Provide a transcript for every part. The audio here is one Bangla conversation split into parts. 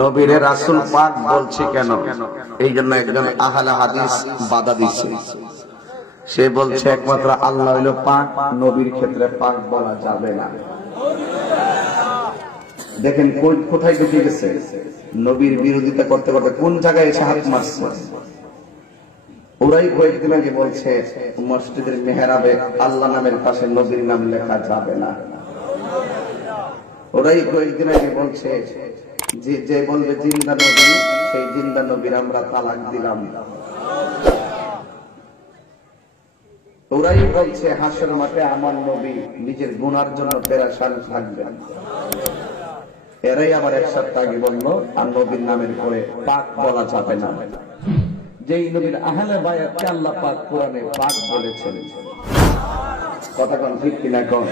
নবীরে রাসূল পাক বলছে কেন? এই জন্য একজন আহলে হাদিস বাধা দিচ্ছে। সে বলছে একমাত্র আল্লাহ হইল পাক, নবীর ক্ষেত্রে পাক বলা যাবে না। দেখেন কোথায় ঢুকে গেছে, নবীর বিরোধিতা করতে করতে কোন জায়গায় এসে হাত মারছে। ওরাই কয়েকদিন আগে বলছে মসজিদের মেহরাবে আল্লাহ নামের পাশে নবীর নাম লেখা যাবে না। ওরাই কয়েকদিন আগে বলছে যে বলবে জিন্দা নবী, সেই জিন্দা নবীর আমরা তালাক দিলাম। ওরাই বলছে হাসর মাঠে আমার নবী নিজের গুনার জন্য পেরেশান থাকবেন। এরাই আবার এক সপ্তাহ আগে বললো আর নবীর নামের পরে পাক বলা যাবে না। যেই নবীর আহলে বায়াতকে আল্লাহ পাক কোরআনে পাক বলেছেন। কথা কোন ঠিক কিনা কোন?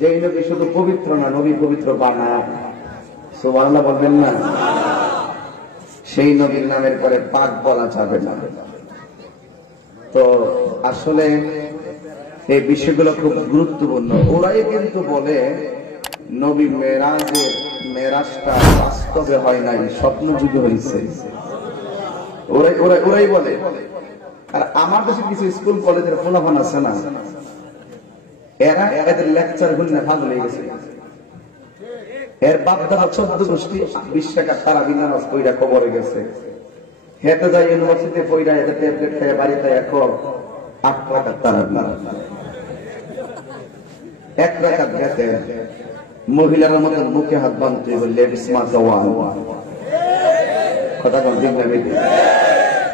যেই নবী শুধু পবিত্র না, নবী পবিত্র বানা। সুবহানাল্লাহ বলবেন না? সেই নবীর নামের পরে পাক বলা যাবে না। তো আসলে এই বিষয়গুলো খুব গুরুত্বপূর্ণ। ওরাই কিন্তু বলে নবী মেরাজটা বাস্তবে হয় নাই, স্বপ্ন যুগে হয়েছে। ওরাই বলে। আর আমার কাছে কিছু স্কুল কলেজের ফলাফল আছে না, এরা এদের লেকচার গুলো ভালো লেগে গেছে। এর বাপ দাদা 14 গোষ্ঠী 20 টাকা তারা বিনামাজ কইরা কবরে গেছে। হেঁটে যায় ইউনিভার্সিটি পড়া, এদের ট্যাবলেট খেয়ে বাড়িতে 8 টাকা তারা এক রাকাত গেছে। মহিলার মতন মুখে হাত বাঁধতে বললে কথা বল, ঠিক না বেটি?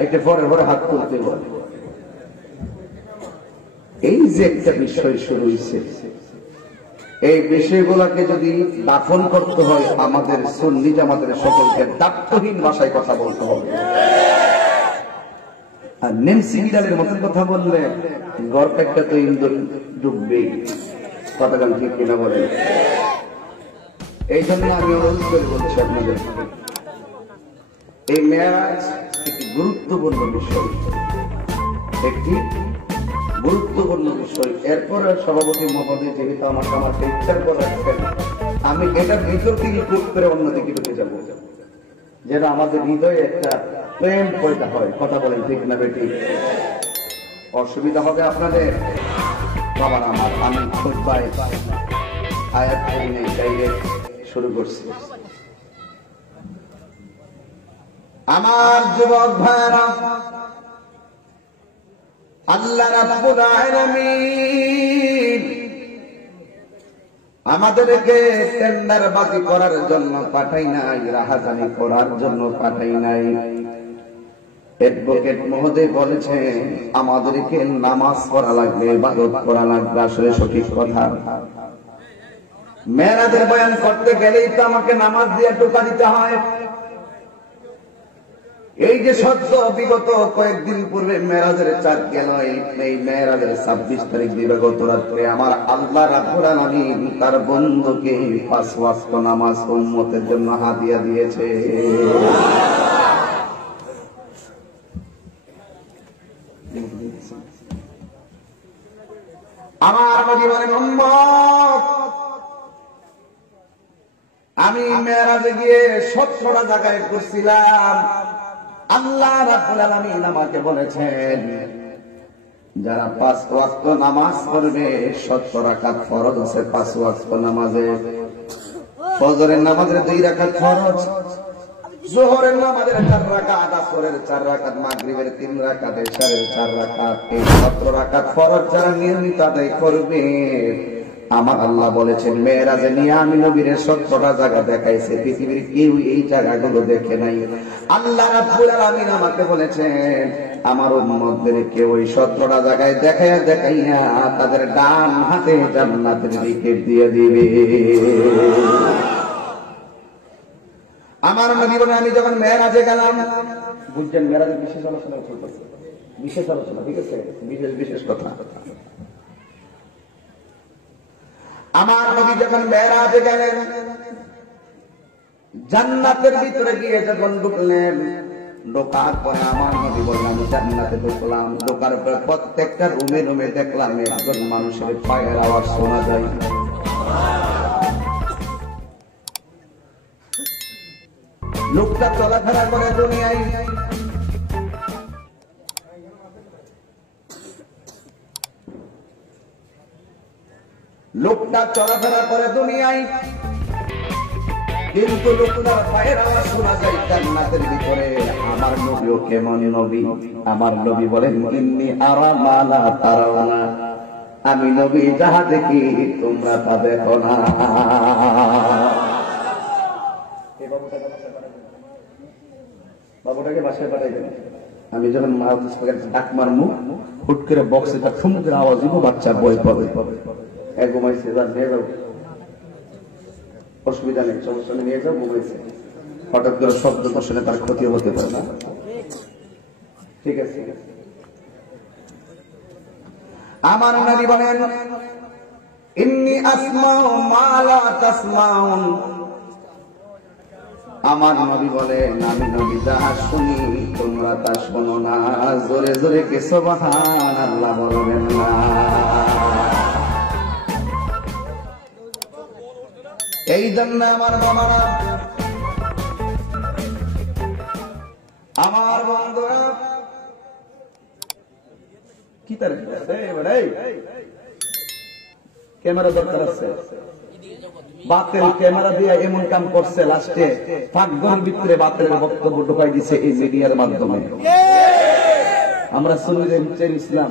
একটু পরে পরে হাত তুলতে বল। এই যে একটা বিষয় শুরু হয়েছে, এই বিষয়গুলোকে যদি দাফন করতে হয় আমাদের সুন্নি জামাতের সকলকে দায়িত্বহীন ভাষায় কথা বলতে হবে। আর নেমসি বিড়ালের মতন কথা বললে গর্ব একটা তো ইন্দুর ডুববেই। কথা গান ঠিক কিনা বলে? এই জন্য আমি অনুরোধ করে বলছি আপনাদের, এই মেরাজ একটি গুরুত্বপূর্ণ বিষয়, একটি গুরুত্বপূর্ণ বিষয়। এরপরে সভাপতি মহোদয় যেহেতু আমাকে ইচ্ছার করে রাখছেন, আমি এটার ভিতর থেকে খুব করে অন্যদিকে ঢুকে যাবো, যেন আমাদের হৃদয়ে একটা প্রেম পয়দা হয়। কথা বলেন ঠিক না বেটি? অসুবিধা হবে আপনাদের? বাবার আমার, আমি খুব আয়াত ডাইরেক্ট শুরু করছি। আমার যুবক ভাইরা, আল্লাহ রাব্বুল আলামিন আমাদেরকে টেন্ডারবাজি করার জন্য পাঠাই নাই, রাহাজানি করার জন্য পাঠাই নাই। অ্যাডভোকেট মহোদয় বলেছেন আমাদেরকে নামাজ পড়া লাগবে, ইবাদত করা লাগবে। আসলে সঠিক কথা। মেরাজের বয়ান করতে গেলেই তো আমাকে নামাজ দিয়ে টোকা দিতে হয়। এই যে সদ্য বিগত কয়েকদিন পূর্বে মেরাজের চাঁদ গেল, এই মেরাজের 26 তারিখ দিবাগত রাত্রে আমার আল্লাহ রাব্বুল আলামিন তার বন্ধুকে 5 ওয়াক্ত নামাজ উম্মতের জন্য হাদিয়া দিয়েছে। আমার নবী বলেন, উম্মত আমি মেরাজে গিয়ে 17টা জায়গায় করছিলাম। আল্লাহ রাব্বুল আলামিন আমাকে বলেছেন যারা 5 ওয়াক্ত নামাজ পড়বে, 17 রাকাত ফরজ আছে 5 ওয়াক্ত নামাজে। ফজরের নামাজের 2 রাকাত ফরজ, যোহরের নামাজের 4 রাকাত, আসরের 4 রাকাত, মাগরিবের 3 রাকাত, ইশারের 4 রাকাত। এই 17 রাকাত ফরজ যারা নিয়মিত আদায় করবে, আমার আল্লাহ বলেছেন মেরাজে নিয়ে আমি নবীর 17টা জায়গা দেখাইছে, পৃথিবীর কেউ এই জায়গাগুলো দেখে নাই। আল্লাহ রাব্বুল আলামিন আমাকে বলেছেন আমার উম্মতদেরকে ওই 17টা জায়গায় দেখাইয়া তাদের ডান হাতে জান্নাতের টিকিট দিয়ে দিবে। আমার নবী বলেন আমি যখন মেরাজে গেলাম, বুঝছেন মেরাজের বিশেষ আলোচনা চলতেছে, বিশেষ আলোচনা, ঠিক আছে? বিশেষ কথা। আমার নবী যখন মেরাজে গেলেন, জান্নাতের ভিতরে গিয়ে যখন ঢুকলেন, ঢোকার পরে আমার নবী বললেন আমি জান্নাতে ঢুকলাম। ঢোকার পরে প্রত্যেকটা রুমে রুমে দেখলাম একজন মানুষের পায়ের আওয়াজ শোনা যায়। লোকটা চলাফেরা করে দুনিয়ায়, লোকটা চলাফেরা করে দুনিয়ায়, কিন্তু লোকটার পায়ের আওয়াজ শোনা যায় জান্নাতের ভিতরে। আমার নবীও কেমন নবী? আমার নবী বলেন ইন্নী আরা মা লা তারাউনা, আমি নবী যাহা দেখি তোমরা তা দেখো না। বাবুটাকে বাসায় পাঠাই দেন। আমি যখন ডাক মারমু হুট করে বক্সে তার সমুদ্রের আওয়াজ দিব, বাচ্চা বই পাবে এক ঘুমাইছে, নিয়ে যাবো, অসুবিধা নেই, সমস্যা নেই, নিয়ে যাও, ঘুমাইছে। হঠাৎ করে শব্দ দর্শনে তার ক্ষতি হতে পারে না, ঠিক আছে। আমার নবী বলেন ইন্নী আসমাউ মা লা তাসমাউন, আমার নবী বলেন আমি নবী যাহা শুনি তোমরা তা শোনো না। জোরে জোরে কে সুবহানাল্লাহ বলবেন না। এই জন্য আমার বাবারা, আমার বন্ধুরা, কি তার ক্যামেরা দরকার আছে, বাতেল ক্যামেরা দিয়ে এমন কাম করছে, লাস্টে ফাঁকঘরের ভিতরে বাতেলের বক্তব্য ঢুকাই দিছে এই মিডিয়ার মাধ্যমে। আমরা শুনছি ইসলাম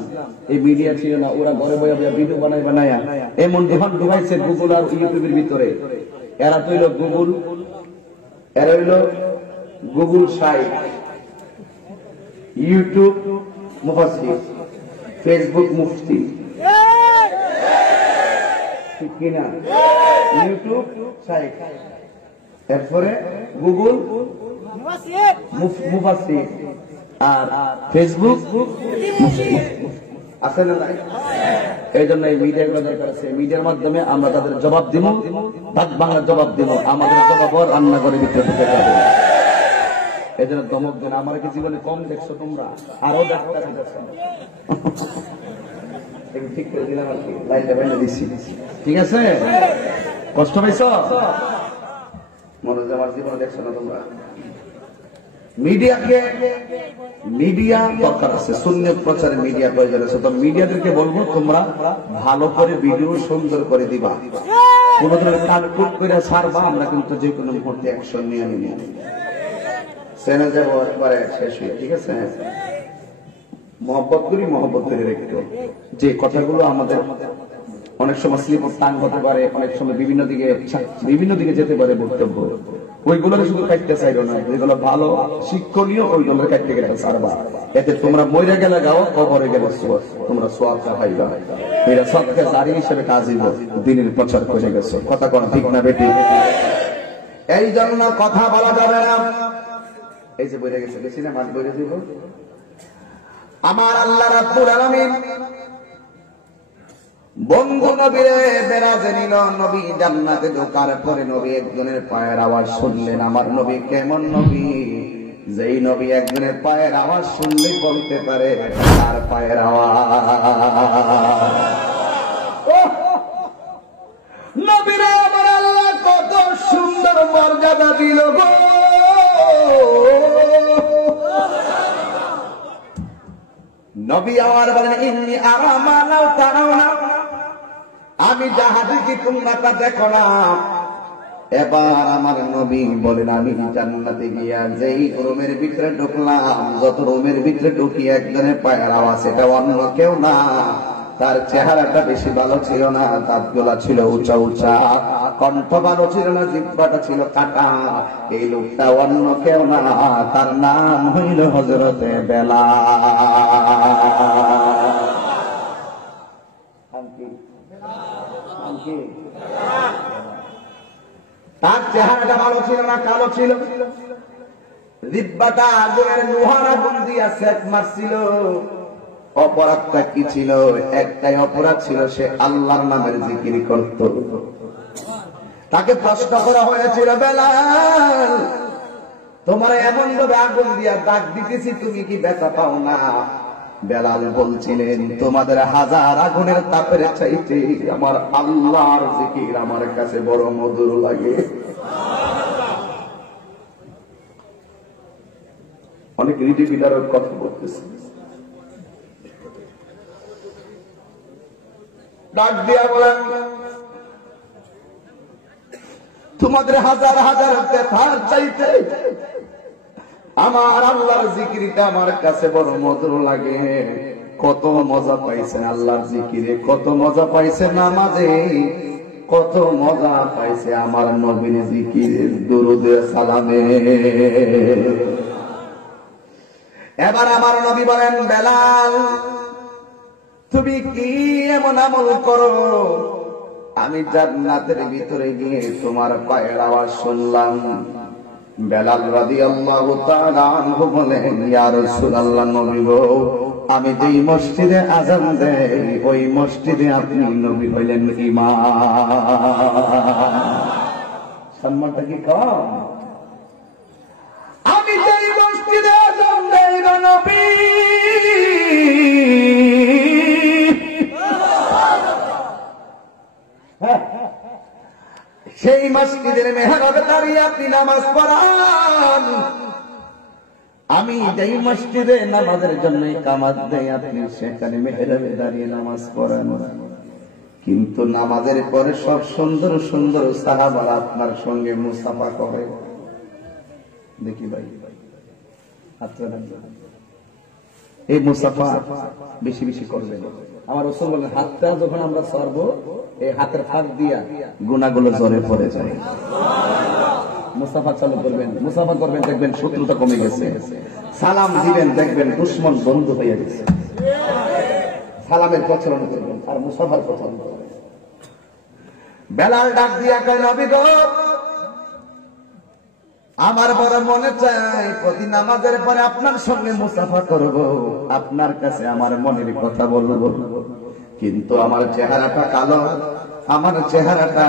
এই মিডিয়া ছিল না, ওরা ঘরে বয়ে ভিডিও বানায় এমন ঢুকাইছে গুগল আর ইউটিউবের ভিতরে। এরা তো হইল গুগল, এরা হইল গুগল সাইট, ইউটিউব মুফাসসির, ফেসবুক মুফতি, ঠিক কিনা? ইউটিউব সাইট, এরপরে গুগল মুফাসসির আর ফেসবুক মুফতি আছে না? এই জন্য এই মিডিয়াগুলো দরকার আছে। মিডিয়ার মাধ্যমে আমরা তাদের জবাব দিব, ভাত বাংলার জবাব দিব, আমাদের জবাব রান্না করে ভিতরে ঢুকে যাবে। এই জন্য দমক দেন। আমার কি জীবনে কম দেখছো তোমরা? আরো ডাক্তার ঠিক করে দিলাম আর কি, লাইনটা বাইরে দিচ্ছি, ঠিক আছে? কষ্ট পাইছ? মনে হচ্ছে আমার জীবনে দেখছো না তোমরা। মিডিয়াকে, মিডিয়া দরকার আছে, সুন্নাত প্রচারে মিডিয়া প্রয়োজন আছে। তো মিডিয়াদেরকে বলবো তোমরা ভালো করে ভিডিও সুন্দর করে দিবা, কোন ধরনের কাটকুট করে ছাড়বা। আমরা কিন্তু যে কোনো মুহূর্তে অ্যাকশন নিয়ে নিব, চ্যানেল যাবো একবারে শেষ হয়ে, ঠিক আছে? মহব্বত করি, মহব্বত করে একটু যে কথাগুলো আমাদের অনেক সময় স্লিপ অফ টাং হতে পারে, অনেক সময় বিভিন্ন দিকে যেতে পারে বক্তব্য, ওইগুলো শুধু কাটতে চাইল না, যেগুলো ভালো শিক্ষণীয় ওইগুলো কাটতে গেলে ছাড়বা। এতে তোমরা মরে গেলে গাও, কবরে গেলে তোমরা সোয়াবটা পাইবা। এরা সবকে জারি হিসেবে কাজিব দিনের প্রচার করে গেছো। কথা কোন ঠিক না বেটি? এই জন্য কথা বলা যাবে না। এই যে বইরে গেছে, বেশি না মাঠ বইরে দিব। আমার আল্লাহ রাব্বুল আলামিন বন্ধু নবীরে বেরাজে নিল। নবী জান্নাতে ঢোকার পরে নবী একজনের পায়ের আওয়াজ শুনলেন। আমার নবী কেমন নবী? যেই নবী একজনের পায়ের আওয়াজ শুনলে বলতে পারে তার পায়ের আওয়াজ। নবীরে আমার আল্লাহ কত সুন্দর মর্যাদা দিল গো। নবী আমার বলেন ইন্নী আরা মা লা তারাউনা, আমি যাহা দেখি তোমরা তা দেখো না। এবার আমার নবী বলেন আমি জান্নাতে গিয়া যেই রুমের ভিতরে ঢুকলাম, যত রুমের ভিতরে ঢুকি একজনের পায়ের আওয়াজ, এটা অন্য কেউ না। তার চেহারাটা বেশি ভালো ছিল না, দাঁতগুলা ছিল উঁচা উঁচা, কণ্ঠ ভালো ছিল না, জিহ্বাটা ছিল কাটা। এই লোকটা অন্য কেউ না, তার নাম হইল হযরতে বেলাল। তার চেহারাটা ভালো ছিল না, কালো ছিল, জিহ্বাটা আগুনের লোহার আগুন দিয়া সেক মারছিল। অপরাধটা কি ছিল? একটাই অপরাধ ছিল, সে আল্লাহর নামের জিকির করত। তাকে প্রশ্ন করা হয়েছিল, বেলাল তোমার এমন ভাবে আগুন দিয়া দাগ দিতেছি, তুমি কি ব্যথা পাও না? বেলাল বলছিলেন তোমাদের হাজার আগুনের তাপের চাইতে আমার আল্লাহর জিকির আমার কাছে বড় মধুর লাগে। অনেক রীতি বিদারক কথা বলতেছে। ডাক দিয়া বলেন, তোমাদের হাজার হাজার ব্যথার চাইতে আমার আল্লাহর জিকিরটা আমার কাছে বড় মধুর লাগে। কত মজা পাইছেন আল্লাহর জিকিরে, কত মজা পাইছে নামাজে, কত মজা পাইছে আমার নবীর জিকিরের দুরুদে সালামে। এবার আমার নবী বলেন, বেলাল তুমি কি এমন আমল করো, আমি জান্নাতের ভিতরে গিয়ে তোমার পায়ের আওয়াজ শুনলাম। বেলাল রাদিয়াল্লাহু তাআলা আনহু বলেন, ইয়া রাসূলুল্লাহ, নবী গো, আমি যেই মসজিদে আযান দেই ওই মসজিদে আপনি নবী হইলেন ইমাম। সম্মানটা কি কম? আমি যেই মসজিদে আযান দেই নবী, সেই মসজিদের মেহরাবে দাঁড়িয়ে আপনি নামাজ পড়ান। আমি যেই মসজিদে নামাজের জন্য কামাত দেই আপনি সেখানে মেহরাবে দাঁড়িয়ে নামাজ পড়ান। কিন্তু নামাজের পরে সব সুন্দর সুন্দর সাহাবারা আপনার সঙ্গে মুসাফা করে। দেখি ভাই, এই মুসাফা বেশি বেশি করবেন। আমার রাসূল বলেন, হাতটা যখন আমরা ছাড়বো এই হাতের ফাঁক দিয়া গুনাহগুলো জোরে পড়ে যায়। মুসাফা চালু করবেন, মুসাফা করবেন, দেখবেন শত্রুতা কমে গেছে। সালাম দিবেন, দেখবেন দুশমন বন্ধ হয়ে গেছে। সালামের প্রচলন করবেন আর মুসাফার প্রচলন করবেন। বেলাল ডাক দিয়া কয়, নবী গো, আমার বড় মনে চায় প্রতি নামাজের পরে আপনার সঙ্গে মুসাফা করব, আপনার কাছে আমার মনের কথা বলবো। কিন্তু আমার চেহারাটা কালো, আমার চেহারাটা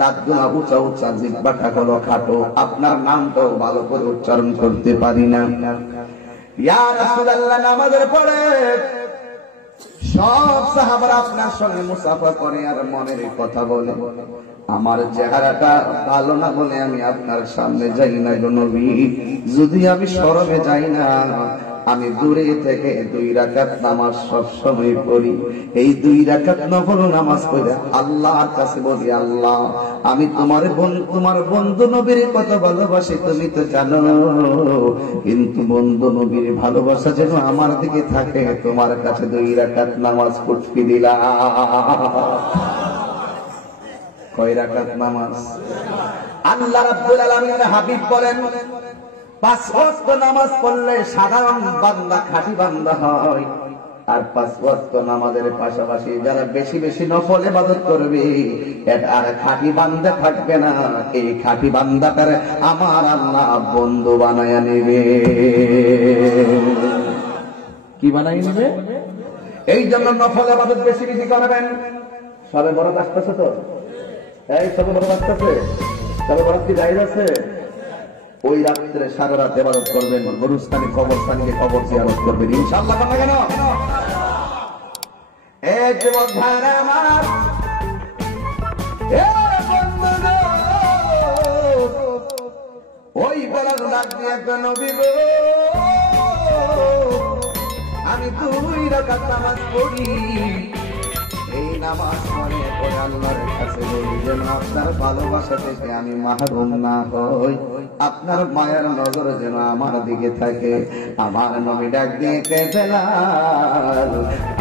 দাঁতগুলো উঁচা উঁচা, জিহ্বাটা হলো খাটো, আপনার নামটাও ভালো করে উচ্চারণ করতে পারি না। ইয়া রাসূলুল্লাহ, নামাজের পরে সব সাহাবারা আপনার সঙ্গে মুসাফা করে আর মনের কথা বলে, আমার চেহারাটা ভালো না বলে আমি আপনার সামনে যাই না গো নবী। যদি আমি শরমে যাই না, আমি দূরে থেকে 2 রাকাত নামাজ সব সময় পড়ি। এই 2 রাকাত নফল নামাজ পড়ে আল্লাহর কাছে বলি, আল্লাহ আমি তোমার বন্ধু নবীর কত ভালোবাসি তুমি তো জানো, কিন্তু বন্ধু নবীর ভালোবাসা যেন আমার দিকে থাকে, তোমার কাছে 2 রাকাত নামাজ পড়তে দিলাম। কয় রাকাত নামাজ? আল্লাহ রাব্বুল আলামিন হাবিব বলেন, 5 ওয়াক্ত নামাজ পড়লে সাধারণ বান্দা খাঁটি বান্দা হয়। আর 5 ওয়াক্ত নামাজের পাশাপাশি যারা বেশি বেশি নফল ইবাদত করবে, এটা আর খাঁটি বান্দা থাকবে না। এই খাঁটি বান্দাটারে আমার আল্লাহ বন্ধু বানায় নেবে। কি বানায় নেবে? এই জন্য নফল ইবাদত বেশি বেশি করবেন। সবে বড় আসতেছে তো, এই সবে বড় আসতেছে, সবে বড় কি জায়েজ আছে? ওই রাত্রে সারা রাত ইবাদত করবেন, গরুস্থানে কবরস্থানে কবর জিয়ারত করবেন ইনশাআল্লাহ। কেন এই যুবক ভাইরা আমার, ওই বেলাল ডাক দিয়ে একটা, নবী গো, আমি 2 রাকাত নামাজ পড়ি। এই নামাজ পড়ে পরে আল্লাহর কাছে বলি যেন আপনার ভালোবাসা থেকে আমি মাহরুম না হই, আপনার মায়ের নজর যেন আমার দিকে থাকে। আমার নবী ডাক দিয়ে কে বেলাল,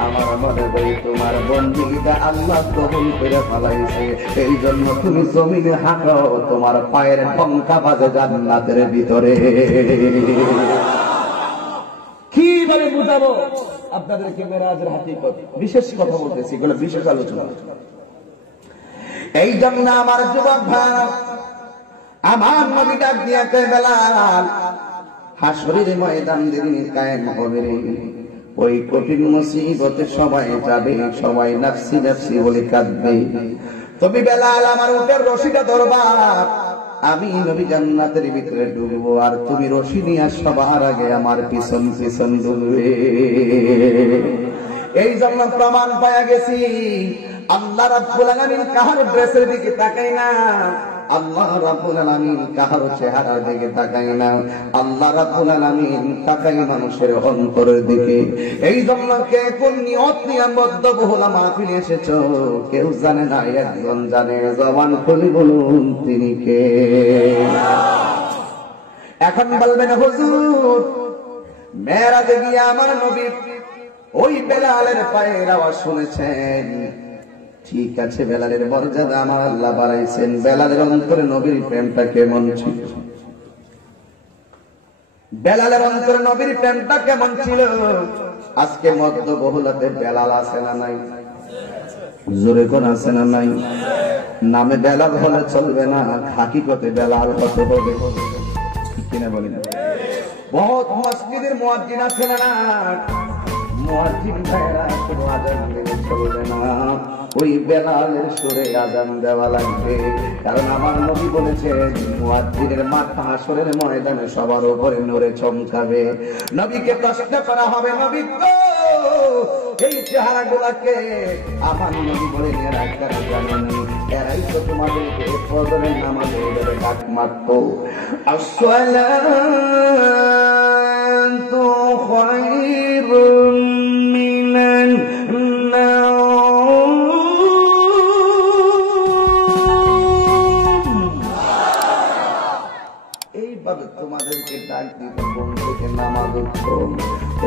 আমার মনে করি তোমার বন্দিগিটা আল্লাহ কবুল করে ফেলাইছে, এই জন্য তুমি জমিনে হাঁটো, তোমার পায়ের ঠঙ্কা বাজে জান্নাতের ভিতরে। কিভাবে বুঝাবো আপনাদেরকে মেরাজের হাকিকত? বিশেষ কথা বলতেছি, এগুলো বিশেষ আলোচনা। এই জন্য আমার যুবক ভাই, আমার নবী ডাক দিয়া কয়, বেলাল, হাসরের ময়দান যেদিন কায়েম হবে, ওই কঠিন মুসিবতে সবাই যাবে, সবাই নাফসি নাফসি বলে কাঁদবে। তুমি বেলাল আমার উটের রশিটা ধরবা, আমি নবী জান্নাতের ভিতরে ঢুকবো, আর তুমি রশি নিয়ে সবার আগে আমার পিছন পিছন ঢুকবে। এই জন্য প্রমাণ পাওয়া গেছি, আল্লাহ রাব্বুল আলামিন কাহার ড্রেসের দিকে তাকায় না, আল্লাহ রাব্বুল আলামিন কাহার চেহারার দিকে তাকায় না, আল্লাহ রাব্বুল আলামিন তাকায় মানুষের অন্তরের দিকে। এই জন্য কে কোন নিয়ত নিয়ে মধ্যবহুল মাহফিলে এসেছো কেউ জানে না, একজন জানে, জবান খুলে বলুন তিনি কে। এখন বলবেন হুজুর মেরাজে গিয়ে আমার নবী ওই বেলালের পায়ের আওয়াজ শুনেছেন। ঠিক আছে, বেলালের মর্যাদা আমার আল্লাহ বাড়াইছেন, বেলালের অন্তরে নবীর প্রেমটা কেমন ছিল, বেলালের অন্তরে নবীর প্রেমটা কেমন ছিল। আজকে মধ্যবহুলাতে বেলাল আছে না নাই? জোরে কোন আছে না নাই? নামে বেলাল হলে চলবে না, হাকিকতে বেলাল হতে হবে, কিনা বলেন? বহুত মসজিদের মুয়াজ্জিন আছে না, মুয়াজ্জিন ভাইরা শুধু আযান দিলে চলবে না, ওই বেলালের সুরে আযান দেওয়া লাগবে। কারণ আমার নবী বলেছেন মুয়াজ্জিনের মাথা হাসরের ময়দানে সবার উপরে নূরে চমকাবে। নবীকে প্রশ্ন করা হবে, নবী গো এই চেহারাগুলোকে আমার নবী বলেন এরা কারা জানেন? এরাই তো তোমাদেরকে ফজরের নামাজে এভাবে ডাক মারতো, আসসালাতু খায়রুম মিনান নাওম। এইভাবে তোমাদেরকে ডাক দিত, ঘুম থেকে নামাজ উঠতো,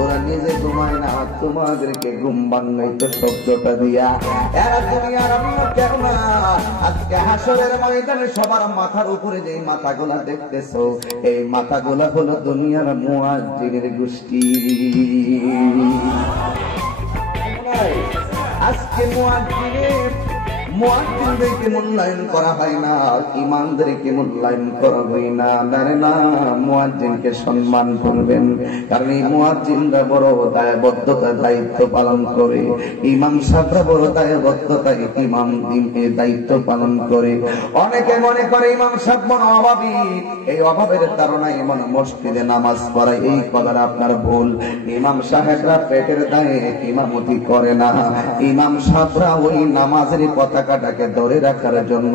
ওরা নিজে ঘুমায় না, তোমাদেরকে ঘুম ভাঙাইতো শব্দটা দিয়া। এরা দুনিয়ার অন্য কেউ না। আজকে হাসরের ময়দানে সবার মাথার উপরে যে মাথাগুলা দেখতেছো, এই মাথাগুলা হলো দুনিয়ার মুয়াজ্জিনের গোষ্ঠী। আজকে মুয়াজ্জিনদেরকে মূল্যায়ন করা হয় না, ইমানদারকে মূল্যায়ন করা হয় না। না, মুয়াজ্জিনকে সম্মান করবেন, কারণ এই মুয়াজ্জিনরা বড় দায়বদ্ধতার দায়িত্ব পালন করে, ইমাম সাহেবরা বড় দায়বদ্ধতায় ইমাম দিনের দায়িত্ব পালন করে। অনেকে মনে করে ইমাম সাহেব মনে অভাবী, এই অভাবের কারণে এমন মসজিদে নামাজ পড়ায়, এই কথা আপনার ভুল। ইমাম সাহেবরা পেটের দায়ে ইমামতি করে না, ইমাম সাহেবরা ওই নামাজের পতাকাটাকে ধরে রাখার জন্য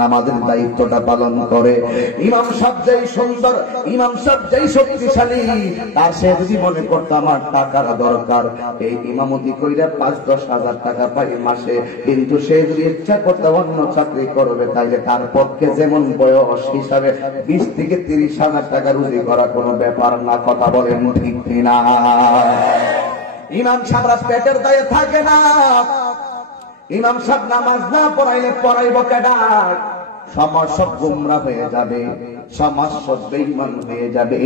নামাজের দায়িত্বটা পালন করে। ইমাম সাহেব যেই সুন্দর, ইমাম সাহেব যেই শক্তিশালী, তার সে যদি মনে করতো আমার টাকার দরকার, এই ইমামতি কইরা ৫-১০ হাজার টাকা পাই মাসে, কিন্তু সে যদি ইচ্ছা করতে অন্য চাকরি করবে, তাহলে তার পক্ষে যেমন বয়স হিসাবে ২০ থেকে ৩০ হাজার টাকা রুজি করা কোনো ব্যাপার না। কথা বলেন ঠিক কিনা? ইমাম সাহেবরা পেটের দায়ে থাকে না। ইমাম সাহেব নামাজ না পড়াইলে পড়াইব কেডা? সমাজ সব গুমরা হয়ে যাবে, সমাজ সব বেঈমান হয়ে যাবে,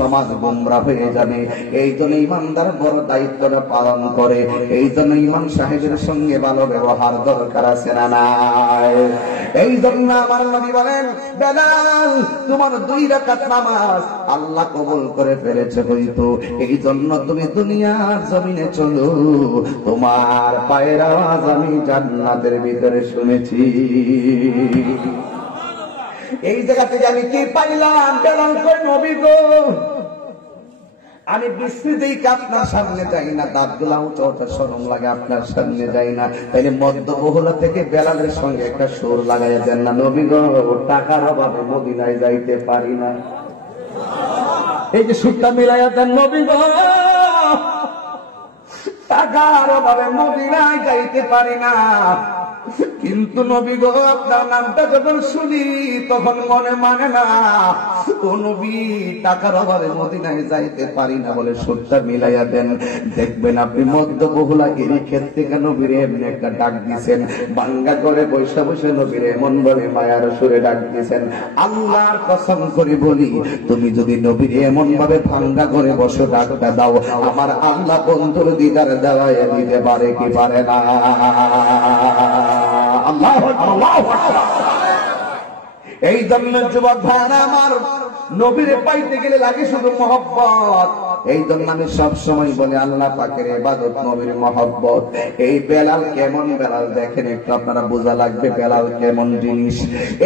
সমাজ গুমরা হয়ে যাবে। এই জন্য ইমানদার বড় দায়িত্বটা পালন করে। এই জন্য ইমাম সাহেবের সঙ্গে ভালো ব্যবহার দরকার আছে না নাই? এই জন্য আমার নবী বলেন, বেলাল তোমার 2 রাকাত নামাজ আল্লাহ কবুল করে ফেলেছে হয়তো, এই জন্য তুমি দুনিয়ার জমিনে চলো, তোমার পায়ের আওয়াজ আমি জান্নাতের ভিতরে শুনেছি। এই জায়গা থেকে আমি কি পাইলাম? বেলাল কই নবী গো আমি বিস্মৃতিই আপনার সামনে যাই না, দাঁতগুলা উঁচা শরম লাগে, আপনার সামনে যাই না। তাইলে মধ্যবহুলা থেকে বেলালের সঙ্গে একটা সুর লাগাইয়া দেন না, নবী গো টাকার অভাবে মদিনায় যাইতে পারি না। এই যে সুরটা মিলাইয়া দেন, নবী গো টাকার অভাবে মদিনায় যাইতে পারি না, কিন্তু নবী গো আপনার নামটা যখন শুনি তখন মনে মানে না, ও নবী টাকার অভাবে মদিনায় যাইতে পারি না বলে সুরটা মিলাইয়া দেন। দেখবেন আপনি মধ্যবহুলা এরই ক্ষেত্রে নবীরে এমনি একটা ডাক দিছেন, বাঙ্গা করে বৈশা বসে নবীরে এমন ভাবে মায়ার সুরে ডাক দিছেন। আল্লাহর কসম করে বলি, তুমি যদি নবীরে এমন ভাবে ভাঙ্গা করে বসে ডাকটা দাও, আমার আল্লাহ বন্ধুর দিদার দেওয়াইয়া দিতে পারে কি পারে না? এই জন্য যুবক ভাইরা আমার, নবীরে পাইতে গেলে লাগে শুধু মহব্বত। এই জন্য আমি সব সময় বলি আল্লাহ পাকের ইবাদত, নবীর মহব্বত। এই বেলাল কেমন বেলাল দেখেন একটু, আপনারা বোঝা লাগবে বেলাল কেমন জিনিস।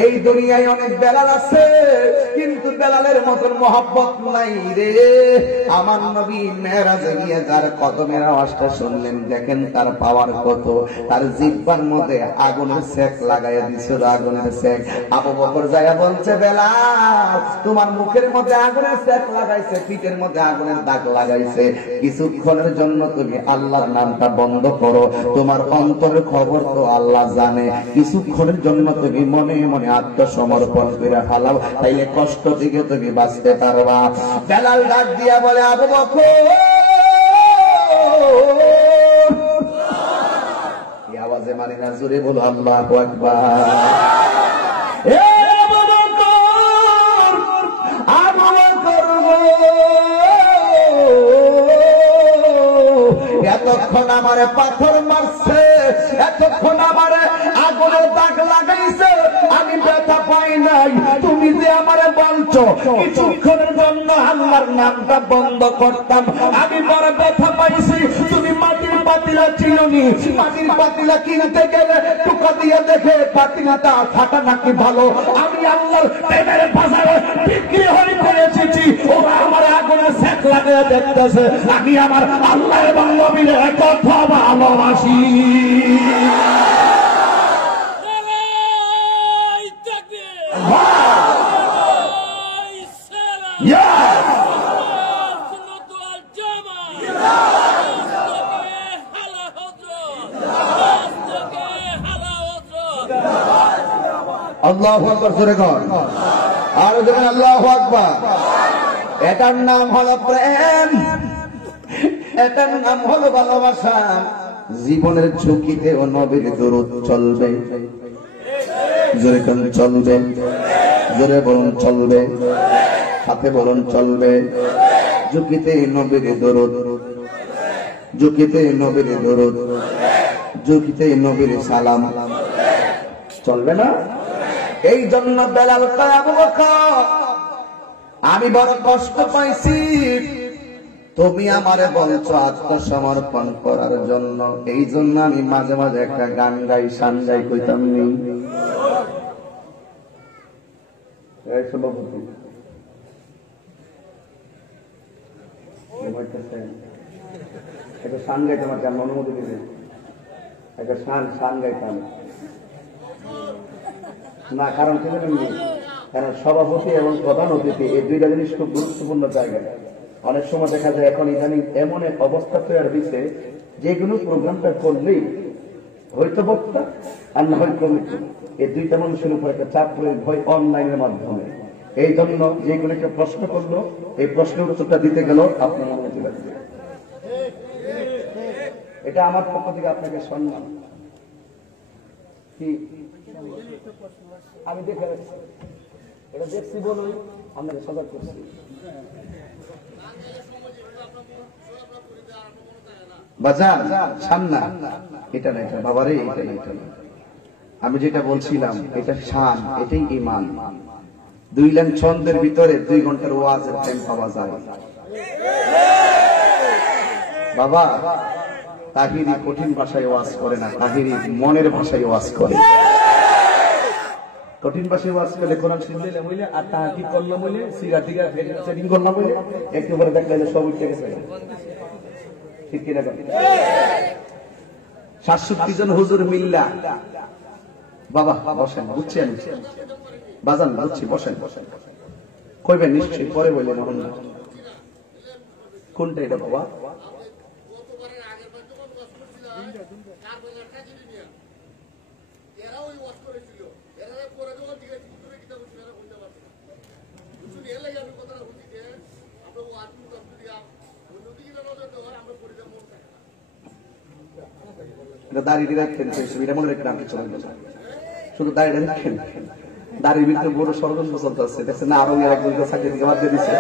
এই দুনিয়ায় অনেক বেলাল আছে, কিন্তু বেলালের মতন মহব্বত নাই রে। আমার নবী মেরাজে গিয়ে যার কদমের আওয়াজটা শুনলেন, দেখেন তার পাওয়ার কত। তার জিহ্বার মধ্যে আগুনের সেক লাগাইয়া দিছিল, আগুনের সেক। আবু বকর যায়া বলছে, বেলাল তোমার মুখের মধ্যে আগুনের সেক লাগাইছে, পিঠের মধ্যে আগুনের দাগ লাগাইছে, কিছুক্ষণের জন্য তুমি আল্লাহর নামটা বন্ধ করো, তোমার অন্তরের খবর তো আল্লাহ জানে, কিছুক্ষণের জন্য তুমি মনে মনে আত্মসমর্পণ করে ফেলাও, তাইলে কষ্ট থেকে তুমি বাঁচতে পারবা। বেলাল ডাক দিয়া বলে, আবু বকর, এই আওয়াজে মানে না, জোরে বলো আল্লাহু আকবার। এতক্ষণ আমারে পাথর মারছে, এতক্ষণ আমারে আগুনের দাগ লাগাইছে, আমি ব্যথা পাই নাই। তুমি যে আমারে বলছো কিছুক্ষণের জন্য আল্লাহর নামটা বন্ধ করতাম, আমি বড় ব্যথা পাইছি। তুমি মাটির পাতিলা চিনুনি, মাটির পাতিলা কিনতে গেলে টুকা দিয়ে দেখে পাতিলাটা ফাটা নাকি ভালো। আমি আল্লাহর প্রেমের বাজারে বিক্রি হয়ে পড়েছি, ওরা আমার আগুনে সেক লাগিয়ে দেখতেছে, আমি আমার আল্লাহ এবং নবীর কথা ভালোবাসি। আল্লাহু আকবার, জোরে কর, আর জোরে আল্লাহু আকবার। এটার নাম হলো প্রেম, এটার নাম হলো ভালোবাসা। জীবনের ঝুঁকিতে ও নবীর দরুদ চলবে, জোরে কোন চলবে, জোরে বলুন চলবে, সাথে বলুন চলবে। ঝুঁকিতে নবীর দরুদ, ঝুঁকিতে নবীর দরুদ, ঝুঁকিতে নবীর সালাম চলবে না। এই জন্য বেলাল কয়, আবু বকর আমি বড় কষ্ট পাইছি, তুমি আমারে বলছো আত্মসমর্পণ করার জন্য, এই জন্য আমি মাঝে মাঝে একটা গান গাই, শান গাই, কইতাম নি একটা শান গাইতাম, আর কেন অনুমতি দিবে একটা শান গাইতাম না, কারণ কি জানেন, কারণ সভাপতি এবং প্রধান অতিথি এই দুইটা জিনিস খুব গুরুত্বপূর্ণ জায়গা। অনেক সময় দেখা যায় এখন ইদানিং এমন এক অবস্থা তৈরি হয়েছে, যে কোনো প্রোগ্রামটা করলেই হয়তো বক্তা আর না হয় কমিটি, এই দুইটা মানুষের উপর একটা চাপ প্রয়োগ হয় অনলাইনের মাধ্যমে। এই জন্য যে কোনো একটা প্রশ্ন করলো, এই প্রশ্নের উত্তরটা দিতে গেল আপনার অনুমতি লাগবে। এটা আমার পক্ষ থেকে আপনাকে সম্মান। কি আমি দেখে রাখছি, এটা দেখছি বলুন আপনাকে সজাগ করছি। বাজার সামনা এটা না, এটা বাবারে, এটা এটা না, আমি যেটা বলছিলাম এটা শান, এটাই ঈমান। 2 লাইন ছন্দের ভিতরে 2 ঘন্টার ওয়াজের টাইম পাওয়া যায়। বাবা তাহিরি কঠিন ভাষায় ওয়াজ করে না, তাহিরি মনের ভাষায় ওয়াজ করে। কঠিন ভাষায় ওয়াজ করলে কোরআন শুনলে মইলে, আর তাহাকিক করলাম মইলে, সিগাটিকা সেটিং করলাম মইলে, একেবারে দেখলে সব উঠে গেছে। ঠিক কিনা? 67 জন হুজুর মিল্লা। বাবা বসেন, বুঝছেন বাজান, বুঝছি, বসেন বসেন, কইবেন নিশ্চয়ই, পরে বললেন এখন না। কোনটা এটা বাবা? দাড়ি রাখেন, এটা মনে রাখেন, আপনি চলে গেছেন, শুধু দাড়িটা রাখেন। দাড়ির ভিতরে বড় ষড়যন্ত্র চলতেছে, দেখছেন না, আরো একজনকে চাকরি থেকে বাদ দিয়ে দিচ্ছে।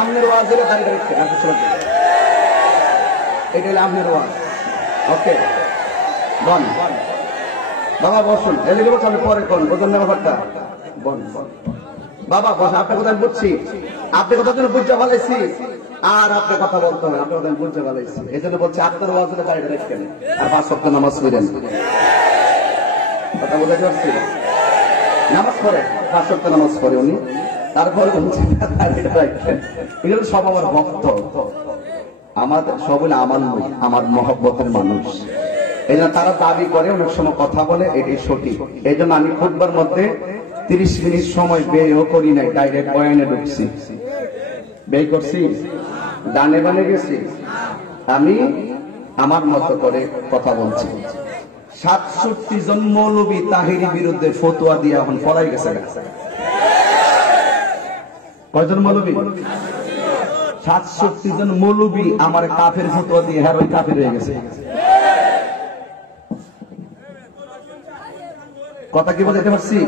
আমনের ওয়াজ দাড়িটা রাখেন, আপনি চলে গেছেন, এটা হলো আমনের ওয়াজ। ওকে বন বাবা বসুন, এদিকে বসুন, পরে কোন বোঝেন না ব্যাপারটা, বন বাবা বস। আপনার কথা বুঝছি, আপনি কথা জন্য বুঝতে পারছি, আর আপনি কথা বলতে হবে, আপনি কথা বুঝতে পারছি। এই জন্য বলছি আপনার ওয়াজে দাঁড়িয়ে রাখেন, আর 5 ওয়াক্ত নামাজ পড়েন। কথা বুঝতে পারছি? নামাজ পড়ে, 5 ওয়াক্ত নামাজ পড়ে উনি। তারপরে এগুলো সব আমার ভক্ত, আমাদের সব আমার মহব্বতের মানুষ। এই জন্য তারা দাবি করে, অনেক সময় কথা বলে, এটাই সঠিক। এই জন্য আমি খুতবার মধ্যে 30 মিনিট সময় ব্যয়ও করি নাই, ডাইরেক্ট বয়ানে ঢুকছি। ব্যয় করছি, ডানে বানে গেছি, আমি আমার মতো করে কথা বলছি। 67 জন মৌলবী তাহিরির বিরুদ্ধে ফতোয়া দিয়ে এখন পড়াই গেছে। কয়জন মৌলবী? 67 জন মৌলবী আমার কাফের ফতোয়া দিয়ে হ্যাঁ ওই কাফের হয়ে গেছে। কথা কি বুঝাইতে পারছি?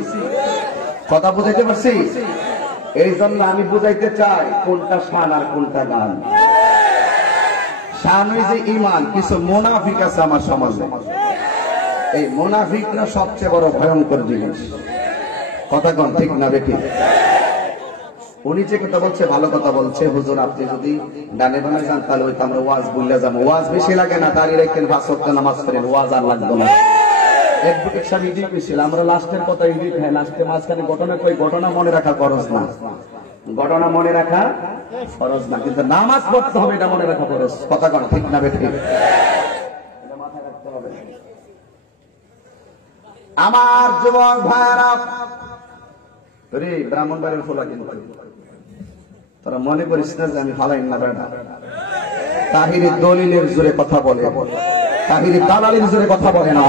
কথা বুঝাইতে পারছি? এই জন্য আমি বুঝাইতে চাই কোনটা শান আর কোনটা গান। শান হইছে ঈমান। কিছু মুনাফিক আছে আমার সমাজে, এই মুনাফিকরা সবচেয়ে বড় ভয়ঙ্কর জিনিস। কথা কোন ঠিক না বেঠিক? উনি যে কথা বলছে ভালো কথা বলছে। হুজুর আপনি যদি ডানে বামে যান তাহলে ওই আমরা ওয়াজ বললে যাবো। ওয়াজ বেশি লাগে না, দাঁড়িয়ে রাখেন, 5 ওয়াক্ত নামাজ পড়েন, ওয়াজ আর লাগবে না। অ্যাডভোকেট সাহেব ইডিট কইছিল, আমরা লাস্টের কথা ইডিট হয়, লাস্টে মাঝখানে ঘটনা কই, ঘটনা মনে রাখা ফরজ না, ঘটনা মনে রাখা ফরজ না, কিন্তু নামাজ পড়তে হবে এটা মনে রাখা ফরজ। কথা কোন ঠিক না বেঠিক? এটা মাথায় রাখতে হবে। আমার যুবক ভাইরা রে, ব্রাহ্মণবাড়ির ফোলা কিন্তু তোরা মনে করিস না যে আমি ফালাই না বেটা। তাহিরি দলিলের জোরে কথা বলে, তাহিরি দালালের জোরে কথা বলে না।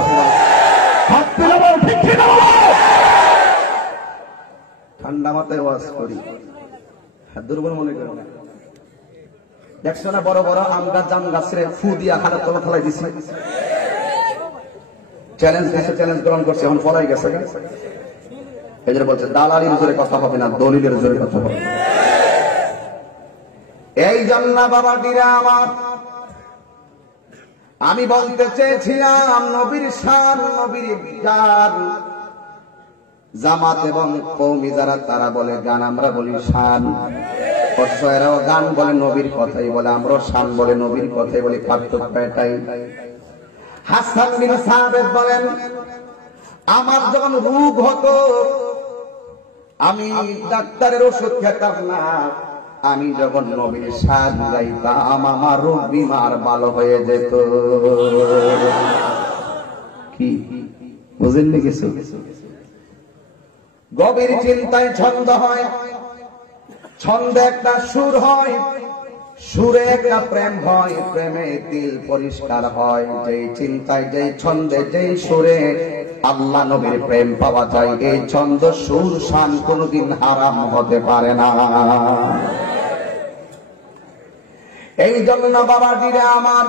ঠান্ডা মাথায় ওয়াজ করি, দুর্বল মনে করো না। দেখছো না বড় বড় আম গাছ জাম গাছের ফু দিয়া হাতে তলা ফেলাই দিচ্ছে, চ্যালেঞ্জ দিচ্ছে, চ্যালেঞ্জ গ্রহণ করছে, এখন ফলাই গেছে। এই জন্য বলছে দালালির জোরে কথা হবে না, দলিলের জোরে কথা হবে। এই জন্য বাবা দিরা আমার, আমি বলতে চেয়েছিলাম নবীর শান, নবীর গান। জামাত এবং কওমি যারা তারা বলে গান, আমরা বলি শান। এরাও গান বলে নবীর কথাই বলে, আমরাও শান বলে নবীর কথাই বলি। পার্থক্য এটাই। হাসান বিন সাবিত বলেন, আমার যখন রোগ হতো আমি ডাক্তারের ওষুধ খেতাম না, আমি যখন নবীর শান গাইতাম আমার রোগ বিমার ভালো হয়ে যেত। কি বুঝেননি কিছু? গভীর চিন্তায় ছন্দ হয়, ছন্দে একটা সুর হয়, সুরে একটা প্রেম হয়, প্রেমে দিল পরিষ্কার হয়। যেই চিন্তায়, যেই ছন্দে, যেই সুরে আল্লাহ নবীর প্রেম পাওয়া যায়, এই ছন্দ সুর শান কোনদিন হারাম হতে পারে না। এই জন্য বাবা দিরে আমার